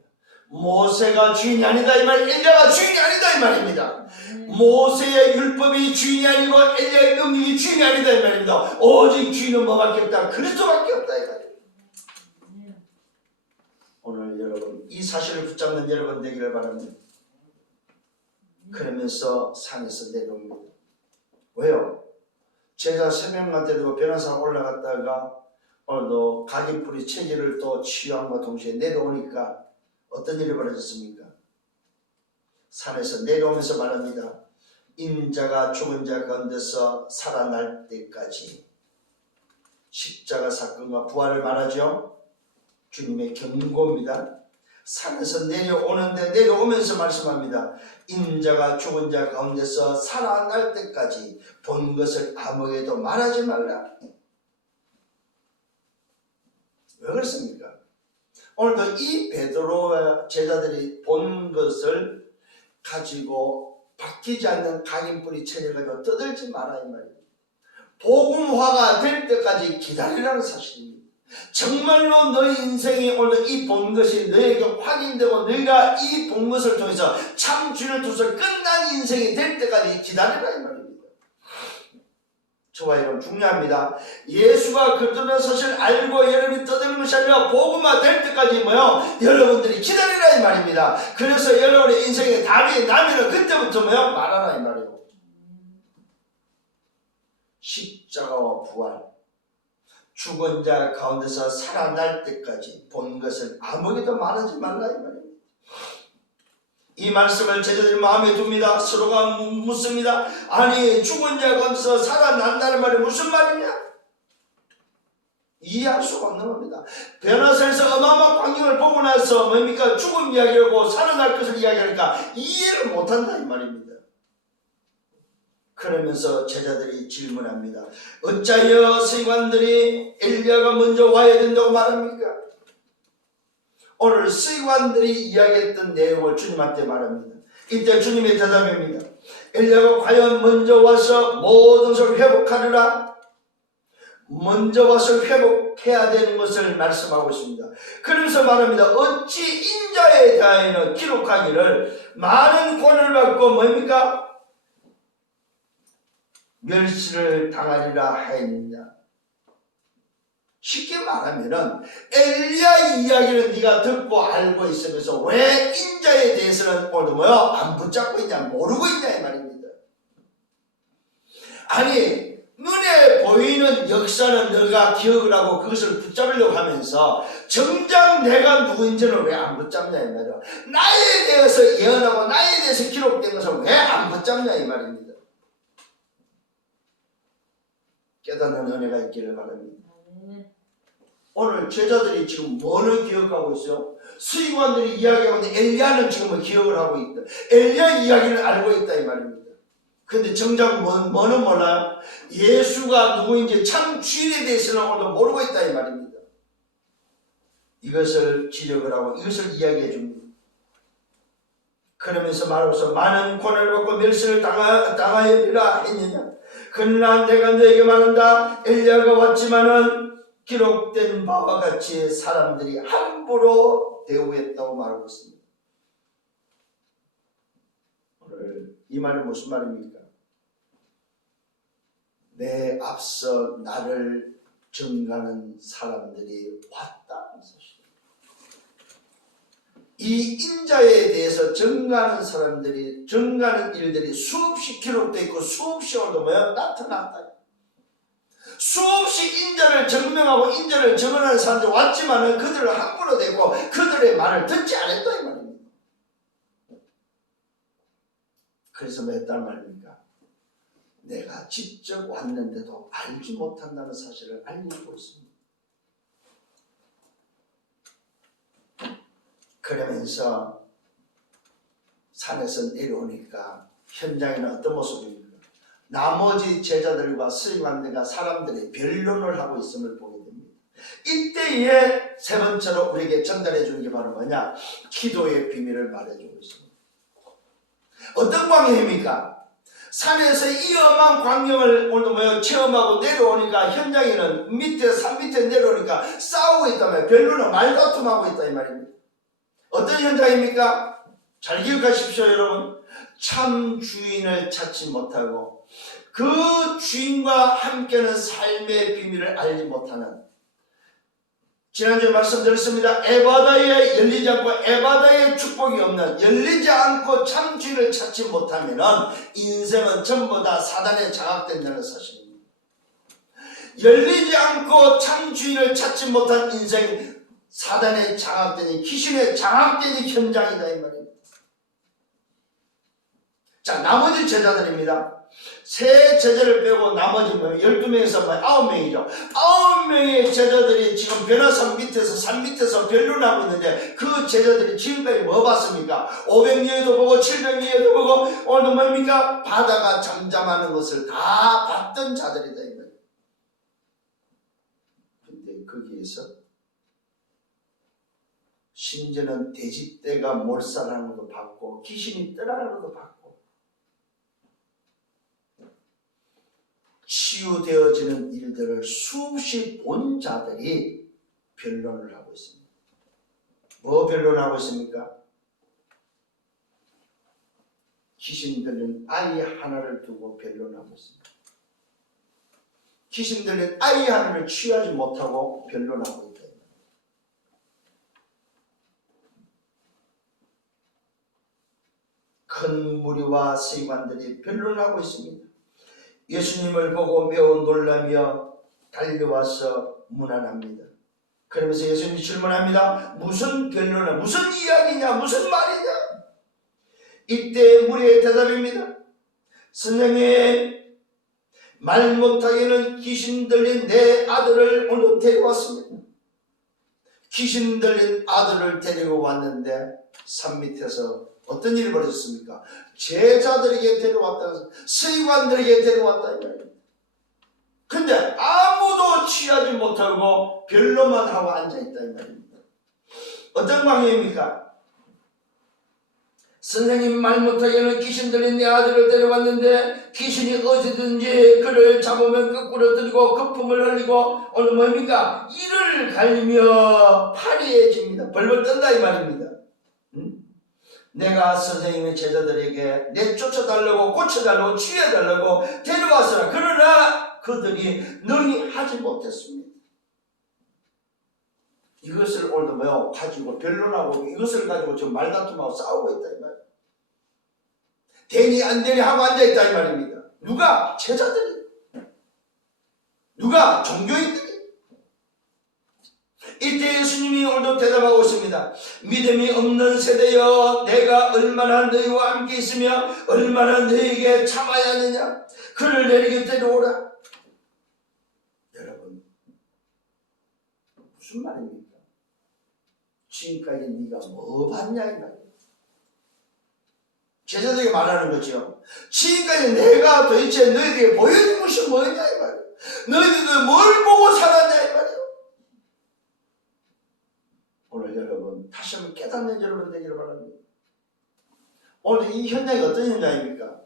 모세가 주인이 아니다 이 말, 엘리야가 주인이 아니다 이 말입니다. 모세의 율법이 주인이 아니고 엘리야의 능력이 주인이 아니다 이 말입니다. 오직 주인은 뭐밖에 없다? 그리스도밖에 없다 이 말이에요. 오늘 여러분 이 사실을 붙잡는 여러분 되기를 바랍니다. 그러면서 산에서 내려옵니다. 왜요? 제자 3명만 데리고 변호사가 올라갔다가 오늘도 각인뿌리 체질을 또 치유함과 동시에 내려오니까 어떤 일이 벌어졌습니까? 산에서 내려오면서 말합니다. 인자가 죽은 자 가운데서 살아날 때까지 십자가 사건과 부활을 말하죠. 주님의 경고입니다. 산에서 내려오는데 내려오면서 말씀합니다. 인자가 죽은 자 가운데서 살아날 때까지 본 것을 아무에게도 말하지 말라. 왜 그렇습니까? 오늘도 이 베드로와 제자들이 본 것을 가지고 바뀌지 않는 각인뿌리 체질을 가지고 떠들지 마라 이 말입니다. 복음화가 될 때까지 기다리라는 사실입니다. 정말로 너희 인생이 오늘 이 본 것이 너에게 확인되고 너희가 이 본 것을 통해서 참 주를 두서 끝난 인생이 될 때까지 기다리라 이 말입니다. 저와 여러분 중요합니다. 예수가 그리스도라는 사실을 알고 여러분이 떠드는 것이 아니라 복음화 될 때까지 여러분들이 기다리라 이 말입니다. 그래서 여러분의 인생에 답이 나면 그때부터 말하라 이 말이에요. 십자가와 부활, 죽은 자 가운데서 살아날 때까지 본 것을 아무에게도 말하지 말라 이 말입니다. 이 말씀을 제자들이 마음에 둡니다. 서로가 묻습니다. 아니 죽은 자 가운데서 살아난다는 말이 무슨 말이냐? 이해할 수가 없는 겁니다. 변화산에서 어마어마한 광경을 보고 나서 뭡니까? 죽음 이야기하고 살아날 것을 이야기하니까 이해를 못한다 이 말입니다. 그러면서 제자들이 질문합니다. 어찌하여 서기관들이 엘리야가 먼저 와야 된다고 말합니까? 오늘 서기관들이 이야기했던 내용을 주님한테 말합니다. 이때 주님의 대답입니다. 엘리야가 과연 먼저 와서 모든 것을 회복하리라? 먼저 와서 회복해야 되는 것을 말씀하고 있습니다. 그러면서 말합니다. 어찌 인자에 대하여는 기록하기를 많은 권을 받고 뭡니까? 멸시를 당하리라 하였느냐. 쉽게 말하면은 엘리야 이야기를 네가 듣고 알고 있으면서 왜 인자에 대해서는 오늘 뭐요? 안 붙잡고 있냐, 모르고 있냐 이 말입니다. 아니 눈에 보이는 역사는 너가 기억을 하고 그것을 붙잡으려고 하면서 정작 내가 누구인지는 왜 안 붙잡냐 이 말이야. 나에 대해서 예언하고 나에 대해서 기록된 것을 왜 안 붙잡냐 이 말입니다. 깨닫는 은혜가 있기를 바랍니다. 오늘 제자들이 지금 뭐를 기억하고 있어요? 수의관들이 이야기하고 있는데 엘리야는 지금 기억을 하고 있다. 엘리야 이야기를 알고 있다 이 말입니다. 근데 정작 뭐는 몰라요? 예수가 누구인지 참 주인에 대해서는 오늘 모르고 있다 이 말입니다. 이것을 지적을 하고 이것을 이야기해 줍니다. 그러면서 말하면서 많은 고난을 받고 멸시를 당하였리라 했느냐. 그러나 내가 너에게 말한다. 엘리야가 왔지만은 기록된 바와 같이 사람들이 함부로 대우했다고 말하고 있습니다. 오늘 이 말은 무슨 말입니까? 내 앞서 나를 증가하는 사람들이 왔다는 사실입니다. 이 인자에 대해서 증가하는 사람들이, 증가하는 일들이 수없이 기록되어 있고 수없이 오늘도 나타났다. 수없이 인자를 증명하고 인자를 증언하는 사람들이 왔지만은 그들을 함부로 대고 그들의 말을 듣지 않았다 이 말입니다. 그래서 뭐 했단 말입니까? 내가 직접 왔는데도 알지 못한다는 사실을 알리고 있습니다. 그러면서 산에서 내려오니까 현장에는 어떤 모습입니까? 나머지 제자들과 스승들과 사람들이 변론을 하고 있음을 보게 됩니다. 이때에 세 번째로 우리에게 전달해 주는 게 바로 뭐냐? 기도의 비밀을 말해주고 있습니다. 어떤 광경입니까? 산에서 이 험한 광경을 오늘 체험하고 내려오니까 현장에는 산 밑에 내려오니까 싸우고 있다면 변론은 말다툼하고 있다 이 말입니다. 어떤 현장입니까? 잘 기억하십시오 여러분. 참 주인을 찾지 못하고 그 주인과 함께하는 삶의 비밀을 알지 못하는, 지난주에 말씀드렸습니다. 에바다에 열리지 않고 에바다에 축복이 없는, 열리지 않고 참 주인을 찾지 못하면 인생은 전부 다 사단에 장악된다는 사실입니다. 열리지 않고 참 주인을 찾지 못한 인생, 사단에 장악되니, 귀신에 장악되니 현장이다 이 말입니다. 자, 나머지 제자들입니다. 세 제자를 빼고 나머지 12명에서 9명이죠. 9명의 제자들이 지금 변화산 밑에서, 산 밑에서 변론하고 있는데 그 제자들이 지금까지 뭐 봤습니까? 500리에도 보고 700리에도 보고 오늘 뭡니까? 바다가 잠잠하는 것을 다 봤던 자들이다 이 말이에요. 근데 거기에서 심지어는 돼지떼가 몰살하는 것도 봤고 귀신이 떠나는 것도 봤고 치유되어지는 일들을 수없이 본 자들이 변론을 하고 있습니다. 뭐 변론하고 있습니까? 귀신 들린 아이 하나를 두고 변론하고 있습니다. 귀신 들린 아이 하나를 취하지 못하고 변론하고 있다. 큰 무리와 서기관들이 변론하고 있습니다. 예수님을 보고 매우 놀라며 달려와서 문안합니다. 그러면서 예수님이 질문합니다. 무슨 변론이냐, 무슨 이야기냐, 무슨 말이냐? 이때 무리의 대답입니다. 선생님, 말 못하게는 귀신 들린 내 아들을 오늘 데려왔습니다. 귀신 들린 아들을 데리고 왔는데 산 밑에서 어떤 일이 벌어졌습니까? 제자들에게 데려왔다, 서기관들에게 데려왔다 이 말입니다. 근데 아무도 취하지 못하고 변론만 하고 앉아있다 이 말입니다. 어떤 광경입니까? 선생님 말 못하게 하는 귀신 들린 내 아들을 데려왔는데 귀신이 어디든지 그를 잡으면 거꾸로 들이고 거품을 흘리고 오늘 뭡니까? 이를 갈며 파리해집니다. 벌벌 떤다 이 말입니다. 내가 선생님의 제자들에게 내쫓아달라고 고쳐달라고 치유해달라고 데려왔으나 그러나 그들이 능히 하지 못했습니다. 이것을 오늘도 뭐요? 가지고 변론하고 이것을 가지고 지금 말다툼하고 싸우고 있다 이 말이에요. 되니 안 되니 하고 앉아있다 이 말입니다. 누가? 제자들이. 누가? 종교인들이. 이때 예수님이 오늘도 대답하고 있습니다. 믿음이 없는 세대여, 내가 얼마나 너희와 함께 있으며 얼마나 너희에게 참아야 하느냐. 그를 내 곁에 오라. 여러분 무슨 말입니까? 지금까지 네가 뭐 봤냐 이 말이에요. 제자들에게 말하는 거죠. 지금까지 내가 도대체 너희들에게 보여준 것이 뭐냐 이 말이에요. 너희들은 뭘 보고 살았냐 이 말이에요. 오늘 여러분 다시 한번 깨닫는 여러분 되기를 바랍니다. 오늘 이 현장이 어떤 현장입니까?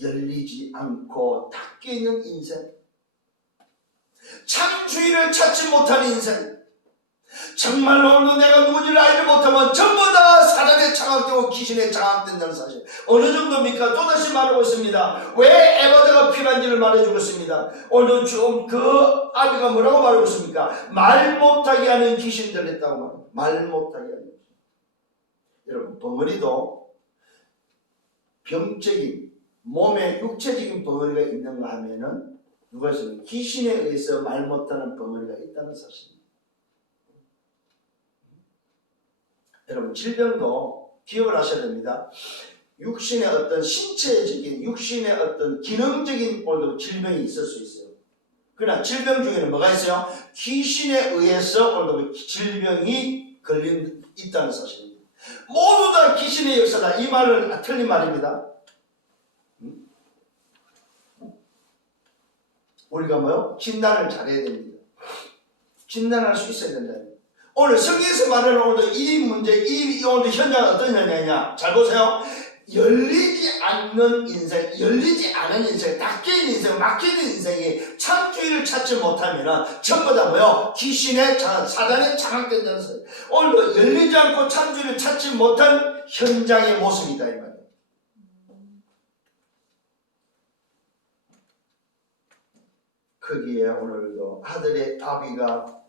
열리지 않고 닫혀있는 인생, 참 주의를 찾지 못한 인생, 정말로 오늘 내가 누군지를 알지 못하면 전부 다 사단에 장악되고 귀신에 장악된다는 사실. 어느 정도입니까? 또다시 말하고 있습니다. 왜 에바다가 필요한지를 말해주고 있습니다. 오늘 좀 그 아비가 뭐라고 말하고 있습니까? 말 못하게 하는 귀신들 했다고 말합니다. 말 못하게 하는. 여러분 벙어리도 병적인 몸에 육체적인 벙어리가 있는가 하면은 누가 있으면 귀신에 의해서 말 못하는 벙어리가 있다는 사실입니다. 여러분 질병도 기억을 하셔야 됩니다. 육신의 어떤 신체적인 육신의 어떤 기능적인 질병이 있을 수 있어요. 그러나 질병 중에는 뭐가 있어요? 귀신에 의해서 질병이 있다는 사실입니다. 모두 다 귀신의 역사다. 이 말은 틀린 말입니다. 우리가 뭐요? 진단을 잘해야 됩니다. 진단할 수 있어야 된다. 오늘 성경에서 말하는 오늘 이 문제, 이 오늘 현장은 어떤 현장이냐? 잘 보세요. 열리지 않는 인생, 열리지 않은 인생, 닫혀있는 인생, 막혀있는 인생이 참주의를 찾지 못하면 전부 다 뭐요? 귀신의 사단에 장악된다는 소리. 오늘도 열리지 않고 참주의를 찾지 못한 현장의 모습이다 이 말이에요. 거기에 오늘도 아들의 아비가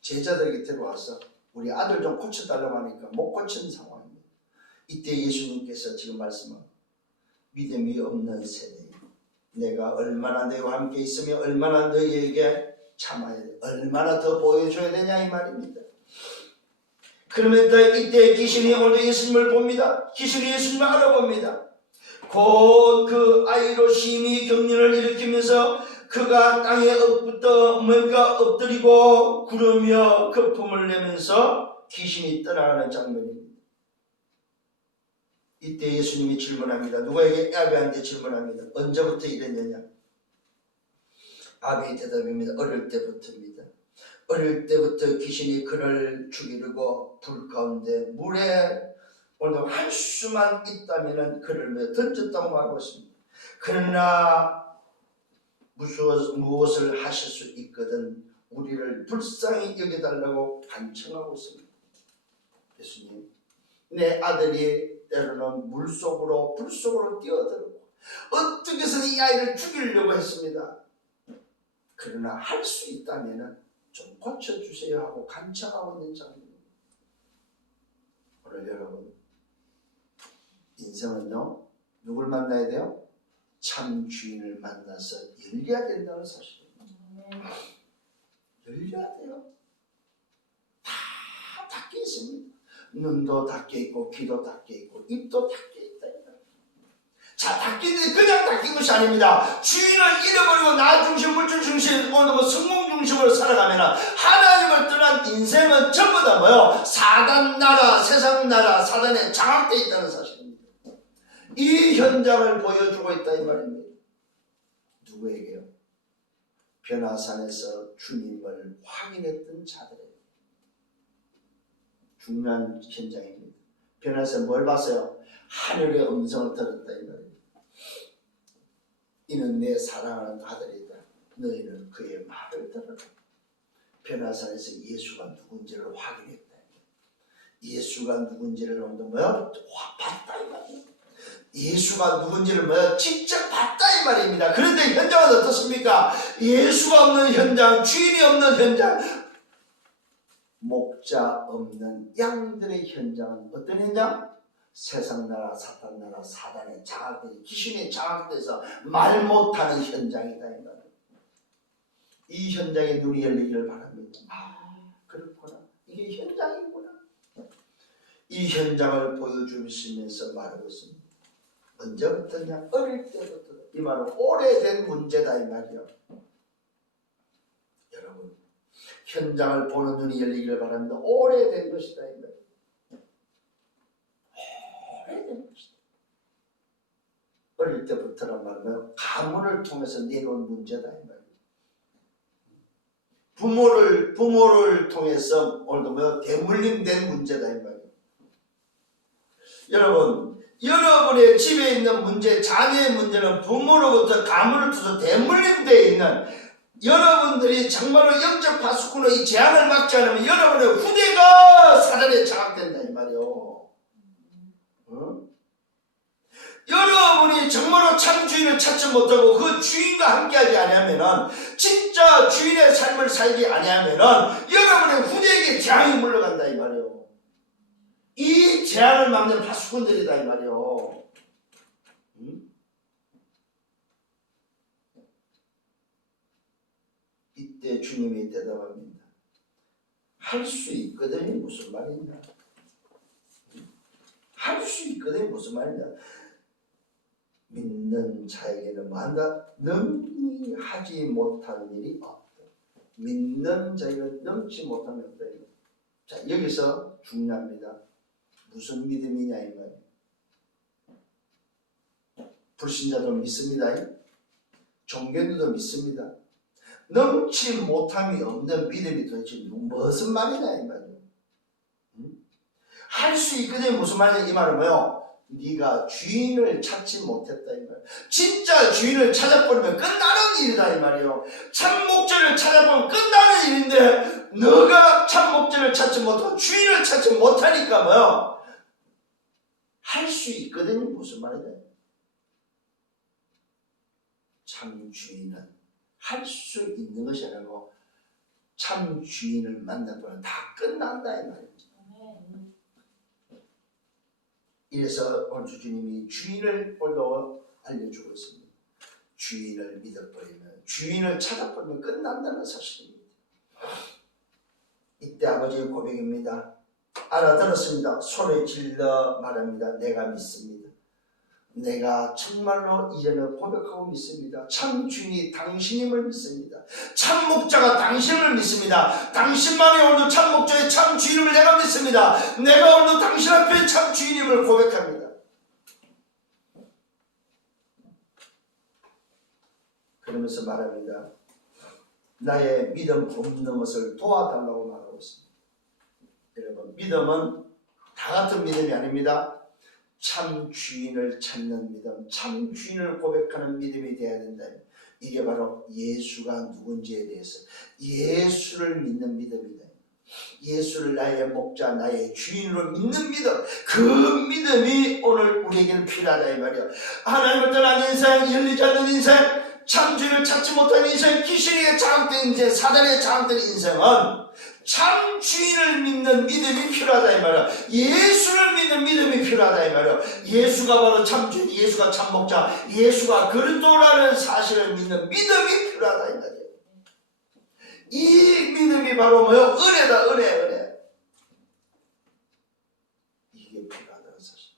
제자들에게 데려와서 우리 아들 좀 고쳐달라고 하니까 못 고치는 상황입니다. 이때 예수님께서 지금 말씀은 믿음이 없는 세대, 내가 얼마나 너희와 함께 있으며 얼마나 너희에게 참아야 돼, 얼마나 더 보여줘야 되냐 이 말입니다. 그러면 이때 귀신이 오늘 예수님을 봅니다. 귀신이 예수님을 알아봅니다. 곧 그 아이로 심히 경련을 일으키면서 그가 땅에 뭔가 엎드리고 구르며 거품을 내면서 귀신이 떠나가는 장면입니다. 이때 예수님이 질문합니다. 누가에게? 아비한테 질문합니다. 언제부터 이랬느냐? 아비의 대답입니다. 어릴 때부터입니다. 어릴 때부터 귀신이 그를 죽이려고 불 가운데 물에 오늘 할 수만 있다면 그를 던졌다고 말하고 있습니다. 그러나 무엇을 하실 수 있거든 우리를 불쌍히 여겨달라고 간청하고 있습니다. 예수님, 내 아들이 때로는 물속으로 불속으로 뛰어들고 어떻게 해서든 이 아이를 죽이려고 했습니다. 그러나 할 수 있다면 좀 고쳐주세요 하고 간청하고 있는 장면입니다. 오늘 여러분 인생은요 누굴 만나야 돼요? 참 주인을 만나서 열려야 된다는 사실입니다. 열려야 돼요. 다 닫혀 있습니다. 눈도 닫혀 있고 귀도 닫혀 있고 입도 닫혀 있다. 자, 닫히는데 그냥 닫힌 것이 아닙니다. 주인을 잃어버리고 나 중심, 물질 중심, 성공 중심으로 살아가면 하나님을 떠난 인생은 전부 다 뭐요? 사단 나라, 세상 나라, 사단에 장악되어 있다는 사실입니다. 이 현장을 보여주고 있다 이 말입니다. 누구에게요? 변화산에서 주님을 확인했던 자들에게. 중요한 현장입니다. 변화에서 뭘 봤어요? 하늘의 음성을 들었다 이 말이에요. 이는 내 사랑하는 아들이다. 너희는 그의 말을 들어라. 변화산에서 예수가 누군지를 확인했다. 예수가 누군지를 뭐야? 봤다 이 말이에요. 예수가 누군지를 뭐야? 직접 봤다 이 말입니다. 그런데 현장은 어떻습니까? 예수가 없는 현장, 주인이 없는 현장, 목자 없는 양들의 현장은 어떤 현장? 세상 나라, 사탄 나라, 사단의 장악돼, 귀신의 장악돼서 말 못하는 현장이다 이 말이에요. 이 현장에 눈이 열리기를 바랍니다. 아, 그렇구나. 이게 현장이구나. 이 현장을 보여주시면서 말하고 있습니다. 언제부터냐? 어릴 때부터. 이 말은 오래된 문제다 이 말이요. 여러분, 현장을 보는 눈이 열리기를 바랍니다. 오래된 것이다 이 말이요. 오래된 것이다. 어릴 때부터란 말은 가문을 통해서 내려온 문제다 이 말이요. 부모를 통해서 오늘도 뭐 대물림된 문제다 이 말이에요. 여러분, 여러분의 집에 있는 문제, 자녀의 문제는 부모로부터 가문을 통해서 대물림되어 있는, 여러분들이 정말로 영적 파수꾼의 이 제한을 막지 않으면 여러분의 후대가 사단에 장악된다 이 말이에요. 응? 여러분이 정말로 참 주인을 찾지 못하고 그 주인과 함께하지 아니하면은, 진짜 주인의 삶을 살지 아니하면은 여러분의 후대에게 재앙이 물러간다 이 말이에요. 이 재앙을 막는 파수꾼들이다 이 말이에요. 응? 이때 주님이 대답합니다. 할 수 있거든요. 무슨 말이냐? 할 수 있거든요. 무슨 말이냐? 믿는 자에게는 뭐한다? 능히 하지 못할 일이 없다. 믿는 자에게는 능치 못함이 없다. 자, 여기서 중요합니다. 무슨 믿음이냐 이 말이에요. 불신자도 믿습니다. 종교인들도 믿습니다. 능치 못함이 없는 믿음이 도대체 무슨 말이냐 이 말이에요. 할 수 있거든요. 무슨 말이냐 이 말은 뭐요? 네가 주인을 찾지 못했다 이 말이에요. 진짜 주인을 찾아버리면 끝나는 일이다 이 말이에요. 참 목자를 찾아보면 끝나는 일인데 너가 참 목자를 찾지 못하고 주인을 찾지 못하니까 뭐요? 할 수 있거든요. 무슨 말이냐? 참 주인은 할 수 있는 것이 아니고 참 주인을 만나보면 다 끝난다 이 말이에요. 이래서 오늘 주님이 주인을 오늘도 알려주고 있습니다. 주인을 믿어버리면, 주인을 찾아버리면 끝난다는 사실입니다. 이때 아버지의 고백입니다. 알아들었습니다. 손에 질러 말합니다. 내가 믿습니다. 내가 정말로 이제는 고백하고 믿습니다. 참 주인이 당신임을 믿습니다. 참 목자가 당신을 믿습니다. 당신만이 오늘도 참 목자의 참 주인임을 내가 믿습니다. 내가 오늘도 당신 앞에 참 주인임을 고백합니다. 그러면서 말합니다. 나의 믿음 없는 것을 도와달라고 말하고 있습니다. 여러분, 믿음은 다 같은 믿음이 아닙니다. 참 주인을 찾는 믿음, 참 주인을 고백하는 믿음이 되어야 된다. 이게 바로 예수가 누군지에 대해서 예수를 믿는 믿음이다. 예수를 나의 목자, 나의 주인으로 믿는 믿음, 그 믿음이 오늘 우리에게는 필요하다 이 말이야. 하나님을 떠난 인생, 열리지 않는 인생, 참 주인을 찾지 못하는 인생, 귀신에게 장악된 인생, 사단에 장악된 인생은 참 주인을 믿는 믿음이 필요하다 이 말이야. 예수를 믿는 믿음이 필요하다 이 말이야. 예수가 바로 참 주인, 예수가 참 목자, 예수가 그리스도라는 사실을 믿는 믿음이 필요하다 이 말이야. 이 믿음이 바로 뭐요? 은혜다, 은혜. 이게 필요하다는 사실.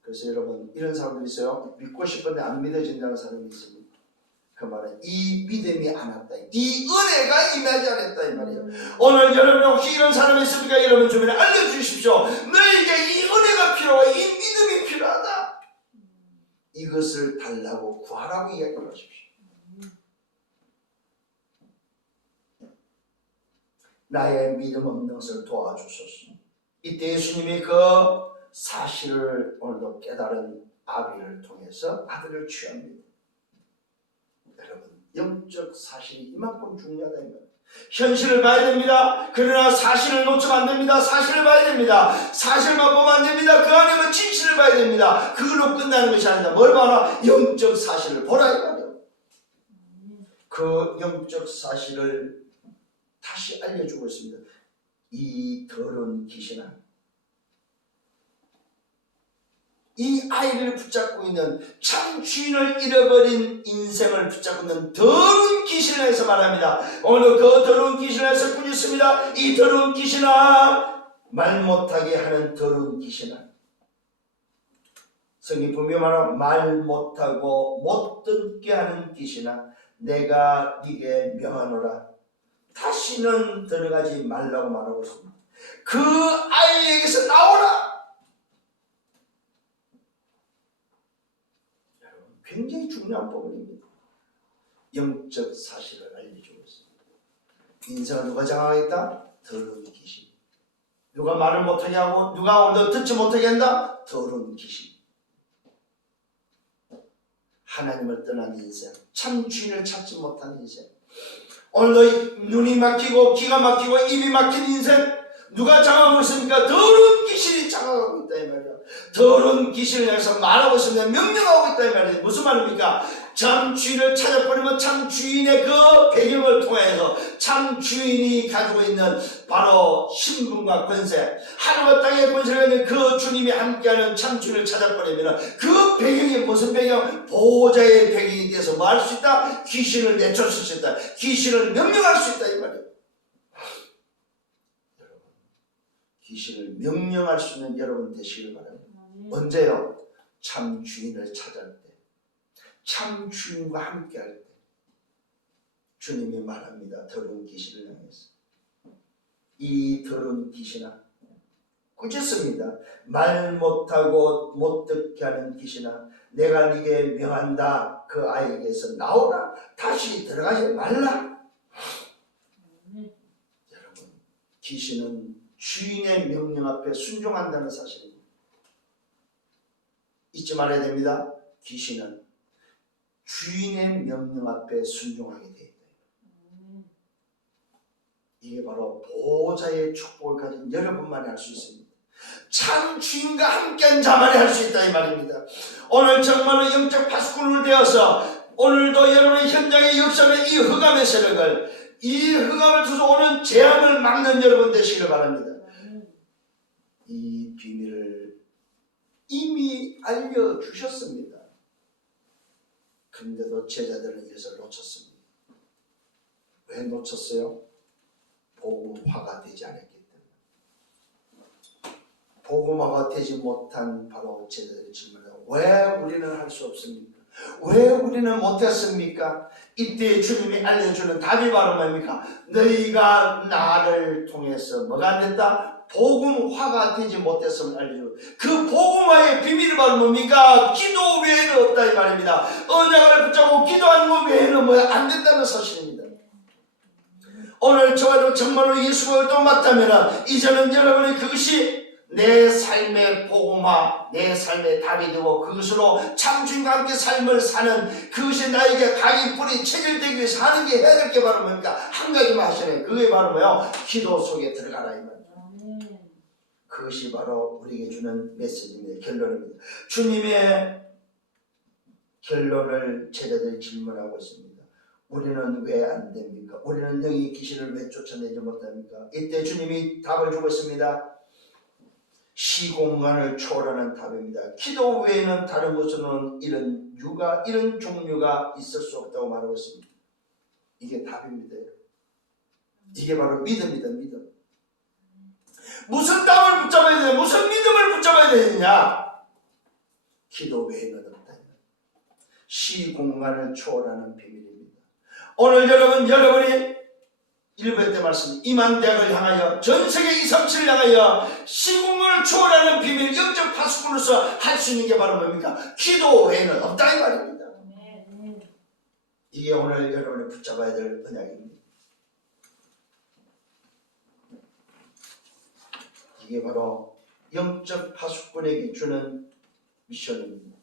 그래서 여러분, 이런 사람들이 있어요. 믿고 싶은데 안 믿어진다는 사람이 있습니다. 그 말은 이 믿음이 안 왔다. 이 은혜가 임하지 않았다 이 말이에요. 오늘 여러분 혹시 이런 사람이 있습니까? 여러분 주변에 알려주십시오. 너에게 이 은혜가 필요하고 이 믿음이 필요하다. 이것을 달라고 구하라고 이야기하십시오. 나의 믿음 없는 것을 도와주소서. 이때 예수님이 그 사실을 오늘도 깨달은 아비를 통해서 아들을 취합니다. 여러분, 영적 사실이 이만큼 중요하다 이 말이에요. 현실을 봐야 됩니다. 그러나 사실을 놓치면 안 됩니다. 사실을 봐야 됩니다. 사실만 보면 안 됩니다. 그 안에 뭐 진실을 봐야 됩니다. 그걸로 끝나는 것이 아니다. 뭘 봐라? 영적 사실을 보라 이 말이에요. 그 영적 사실을 다시 알려주고 있습니다. 이 더러운 귀신아, 이 아이를 붙잡고 있는 참 주인을 잃어버린 인생을 붙잡고 있는 더러운 귀신에 대해서 말합니다. 오늘 그 더러운 귀신에 대해서 꾸짖습니다. 이 더러운 귀신아, 말 못하게 하는 더러운 귀신아. 성경 분명히 말하면 말 못하고 못 듣게 하는 귀신아, 내가 네게 명하노라. 다시는 들어가지 말라고 말하고 있습니다. 그 아이에게서 나오라. 굉장히 중요한 부분입니다. 영적 사실을 알려주고 있습니다. 인생을 누가 장악하겠다? 더러운 귀신. 누가 말을 못하게 하고 누가 오늘 듣지 못하게 한다? 더러운 귀신. 하나님을 떠난 인생, 참 주인을 찾지 못한 인생, 오늘도 눈이 막히고 귀가 막히고 입이 막힌 인생, 누가 장악하고 있습니까? 더러운 귀신이 장악하고 있다 이 말이야. 더러운 귀신을 향해서 말하고 있습니다. 명령하고 있다 이 말이에요. 무슨 말입니까? 참 주인을 찾아버리면 참 주인의 그 배경을 통해서 참 주인이 가지고 있는 바로 신분과 권세, 하늘과 땅의 권세가 있는 그 주님이 함께하는 참 주인을 찾아버리면 그 배경이 무슨 배경? 보호자의 배경이 돼서 뭐 할 수 있다? 귀신을 내쫓을 수 있다. 귀신을 명령할 수 있다 이 말이에요. 귀신을 명령할 수 있는 여러분 되시길 바랍니다. 언제요? 참 주인을 찾을 때, 참 주인과 함께 할 때. 주님이 말합니다. 더러운 귀신을 향해서, 이 더러운 귀신아, 꾸짖습니다. 말 못하고 못 듣게 하는 귀신아, 내가 네게 명한다. 그 아이에게서 나오라. 다시 들어가지 말라. 여러분, 귀신은 주인의 명령 앞에 순종한다는 사실입니다. 잊지 말아야 됩니다. 귀신은 주인의 명령 앞에 순종하게 되어 있다. 이게 바로 보호자의 축복을 가진 여러분만이 할 수 있습니다. 참 주인과 함께한 자만이 할 수 있다 이 말입니다. 오늘 정말로 영적 파수꾼을 되어서 오늘도 여러분의 현장에 역사하는 이 흑암의 세력을, 이 흑암을 투서 오는 재앙을 막는 여러분 되시기를 바랍니다. 이 비밀을 이미 알려주셨습니다. 근데도 제자들은 이것을 놓쳤습니다. 왜 놓쳤어요? 복음화가 되지 않았기 때문에. 복음화가 되지 못한 바로 제자들의 질문을, 왜 우리는 할 수 없습니까? 왜 우리는 못했습니까? 이때 주님이 알려주는 답이 바로 뭡니까? 너희가 나를 통해서 뭐가 안 됐다? 복음화가 되지 못했음을 알려주고, 그 복음화의 비밀이 바로 뭡니까? 기도 외에는 없다 이 말입니다. 언약을 붙잡고 기도하는 것 외에는 뭐야? 안 된다는 사실입니다. 오늘 저와도 정말로 예수를 또 맞다면 이제는 여러분의 그것이 내 삶의 복음화, 내 삶의 답이 되고 그것으로 참주인과 함께 삶을 사는, 그것이 나에게 각인 뿌리 체결되기 위해서 하는 게 해야 될 게 바로 뭡니까? 한 가지만 하시네. 그게 바로 뭐예요? 기도 속에 들어가라 이 말이에요. 그것이 바로 우리에게 주는 메시지입니다. 결론입니다. 주님의 결론을 제자들이 질문하고 있습니다. 우리는 왜 안 됩니까? 우리는 영의 귀신을 왜 쫓아내지 못합니까? 이때 주님이 답을 주고 있습니다. 시공간을 초월하는 답입니다. 기도 외에는 다른 곳으로는 이런 종류가 있을 수 없다고 말하고 있습니다. 이게 답입니다. 이게 바로 믿음이다. 믿음. 무슨 답을 붙잡아야 되냐? 무슨 믿음을 붙잡아야 되느냐? 기도 외에는 없다. 시공간을 초월하는 비밀입니다. 오늘 여러분이 1부 때 말씀 임한대학을 향하여 전세계 237을 향하여 시공간을 초월하는 비밀, 영적 파수꾼으로서 할 수 있는 게 바로 뭡니까? 기도 외에는 없다 이 말입니다. 이게 오늘 여러분이 붙잡아야 될 언약입니다. 이게 바로 영적 파수꾼에게 주는 미션입니다.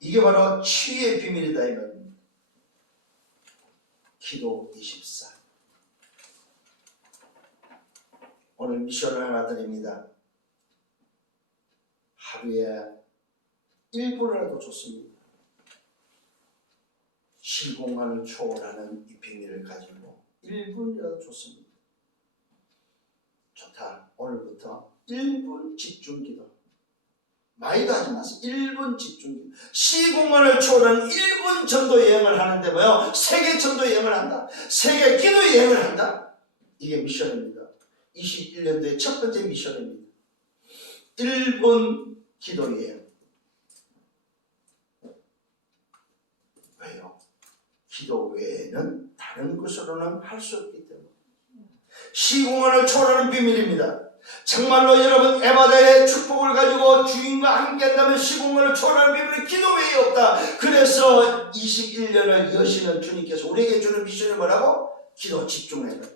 이게 바로 치유의 비밀이다 이 말입니다. 기도 24. 오늘 미션을 하나 드립니다. 하루에 1분이라도 좋습니다. 시공간을 초월하는 이 비밀을 가지고 1분이라도 좋습니다. 좋다. 오늘부터 1분 집중기도. 많이도 하지 마세요. 1분 집중기도. 시공간을 초월하는 1분 전도 여행을 하는데 뭐요? 세계 전도 여행을 한다. 세계 기도 여행을 한다. 이게 미션입니다. 21년도의 첫 번째 미션입니다. 1분 기도 여행. 왜요? 기도 외에는 다른 것으로는 할 수 없기 때문에. 시공간을 초월하는 비밀입니다. 정말로 여러분 에바다의 축복을 가지고 주인과 함께 한다면 시공간을 초월하는 비밀은 기도 외에 없다. 그래서 21년을 여시는 주님께서 우리에게 주는 미션이 뭐라고? 기도 집중해라.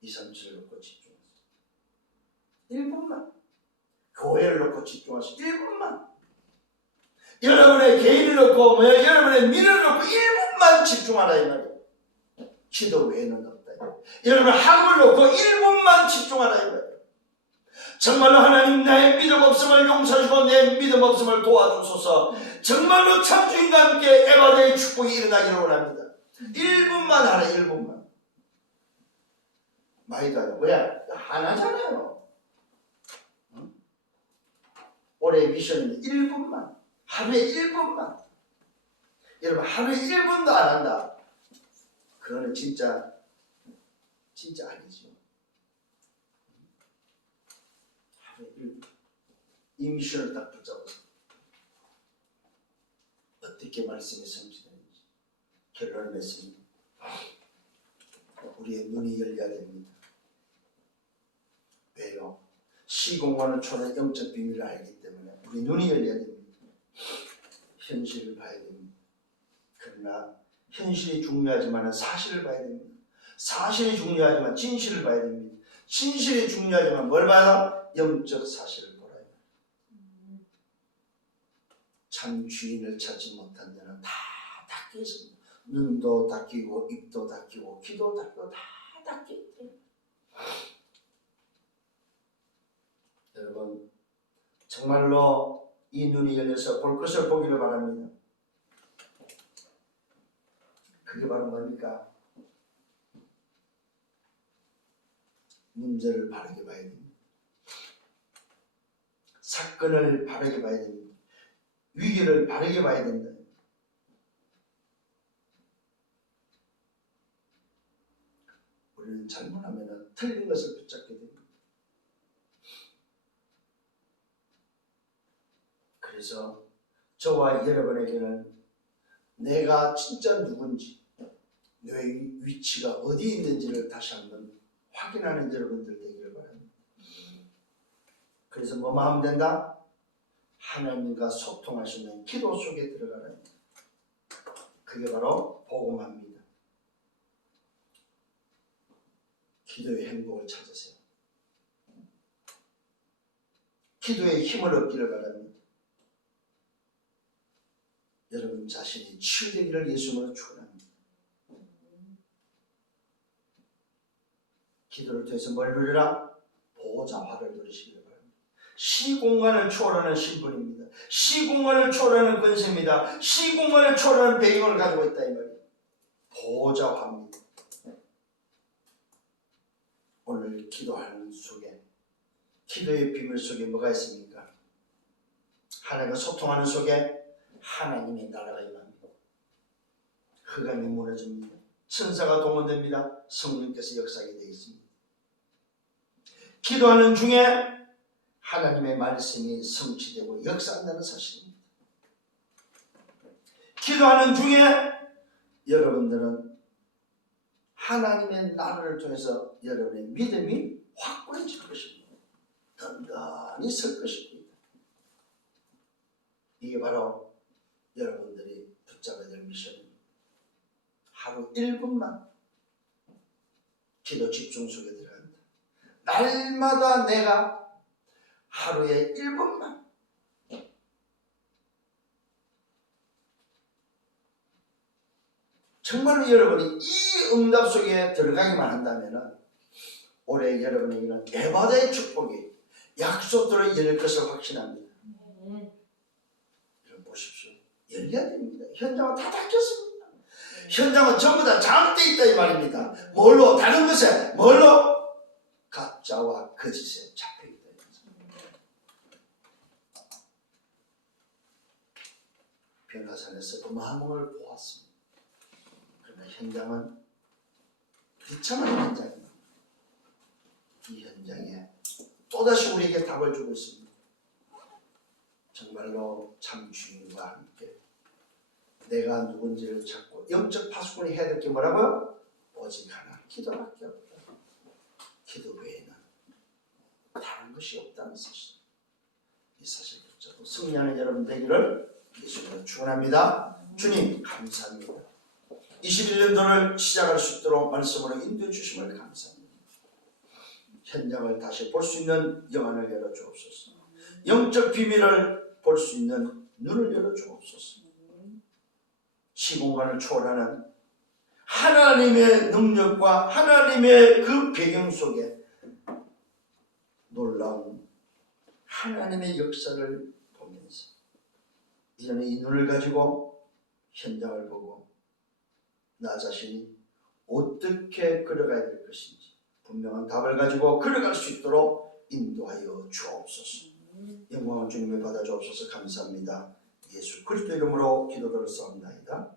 2, 3, 7 놓고 집중하세요. 1분만. 교회를 놓고 집중하세요. 1분만. 여러분의 개인을 놓고 여러분의 미래를 놓고 1분만 집중하라 이 말이에요. 기도 외에는 없다. 여러분 학업을 놓고 1분만 집중하라 이 말이에요. 정말로 하나님 나의 믿음 없음을 용서하시고 내 믿음 없음을 도와주소서. 정말로 참 주인과 함께 에바다의 축복이 일어나기를 원합니다. 1분만 하라. 1분만. 많이 가요. 왜? 하나잖아요. 응? 올해 미션은 1분만. 하루에 1분만. 여러분 하루에 1분도 안 한다. 그거는 진짜 아니죠. 하루에 1분. 이 미션을 딱 붙잡아서 어떻게 말씀이 성취되는지 결론을 냈습니다. 우리의 눈이 열려야 됩니다. 왜요? 시공간을 초월한 영적 비밀을 알기 때문에 우리 눈이 열려야 됩니다. 현실을 봐야 됩니다. 그러나 현실이 중요하지만 사실을 봐야 됩니다. 사실이 중요하지만 진실을 봐야 됩니다. 진실이 중요하지만 뭘 봐야? 영적 사실을 보라. 참 주인을 찾지 못한 자는 다 닫혀 있습니다. 눈도 닫히고 입도 닫히고 귀도 닫히고 다 닫혀 있대요. 여러분 정말로 이 눈이 열려서 볼 것을 보기를 바랍니다. 그게 바로 뭡니까? 문제를 바르게 봐야 됩니다. 사건을 바르게 봐야 됩니다. 위기를 바르게 봐야 된다. 우리는 잘못하면 틀린 것을 붙잡게 됩니다. 그래서 저와 여러분에게는 내가 진짜 누군지, 내 위치가 어디 있는지를 다시 한번 확인하는 여러분들 되기를 바랍니다. 그래서 뭐만 하면 된다? 하나님과 소통할 수 있는 기도 속에 들어가라. 그게 바로 복음합니다. 기도의 행복을 찾으세요. 기도의 힘을 얻기를 바랍니다. 여러분 자신이 치유되기를 예수님으로 축원합니다. 기도를 통해서 뭘 누리라? 보좌화를 누리시기를 바랍니다. 시공간을 초월하는 신분입니다. 시공간을 초월하는 권세입니다. 시공간을 초월하는 배경을 가지고 있다 이 말이에요. 보좌화입니다. 오늘 기도하는 속에 기도의 비밀 속에 뭐가 있습니까? 하나님과 소통하는 속에 하나님의 나라가 임합니다. 흑암이 무너집니다. 천사가 동원됩니다. 성령께서 역사하게 되어 있습니다. 기도하는 중에 하나님의 말씀이 성취되고 역사한다는 사실입니다. 기도하는 중에 여러분들은 하나님의 나라를 통해서 여러분의 믿음이 확고해질 것입니다. 든든히 설 것입니다. 이게 바로 여러분들이 붙잡아야 될 미션입니다. 하루 1분만 기도 집중 속에 들어간다. 날마다 내가 하루에 1분만 정말로 여러분이 이 응답 속에 들어가기만 한다면 올해 여러분에게는 에바다의 축복이 약속대로 열릴 것을 확신합니다. 여러분 보십시오. 열려야 됩니다. 현장은 다 닫혔습니다. 현장은 전부 다 장악되어 있다 이 말입니다. 뭘로? 다른 것에 뭘로? 가짜와 거짓에 잡혀있다. 변화산에서 어마어마함을 보았습니다. 그러나 현장은 비참한 현장입니다. 이 현장에 또다시 우리에게 답을 주고 있습니다. 정말로 참 주님과 함께 내가 누군지를 찾고 영적 파수꾼이 해야 될 게 뭐라고요? 오직 하나, 기도밖에 없다. 기도 외에는 다른 것이 없다는 사실. 이 사실 붙잡고 승리하는 여러분 되기를 예수님으로 축원합니다. 주님 감사합니다. 21년도를 시작할 수 있도록 말씀으로 인도해 주심을 감사합니다. 현장을 다시 볼 수 있는 영안을 열어 주옵소서. 영적 비밀을 볼 수 있는 눈을 열어 주옵소서. 시공간을 초월하는 하나님의 능력과 하나님의 그 배경 속에 놀라운 하나님의 역사를 보면서 이제는 이 눈을 가지고 현장을 보고 나 자신이 어떻게 걸어가야 될 것인지 분명한 답을 가지고 걸어갈 수 있도록 인도하여 주옵소서. 영광을 주님께 받아 주옵소서. 감사합니다. 예수 그리스도 이름으로 기도드렸사옵나이다.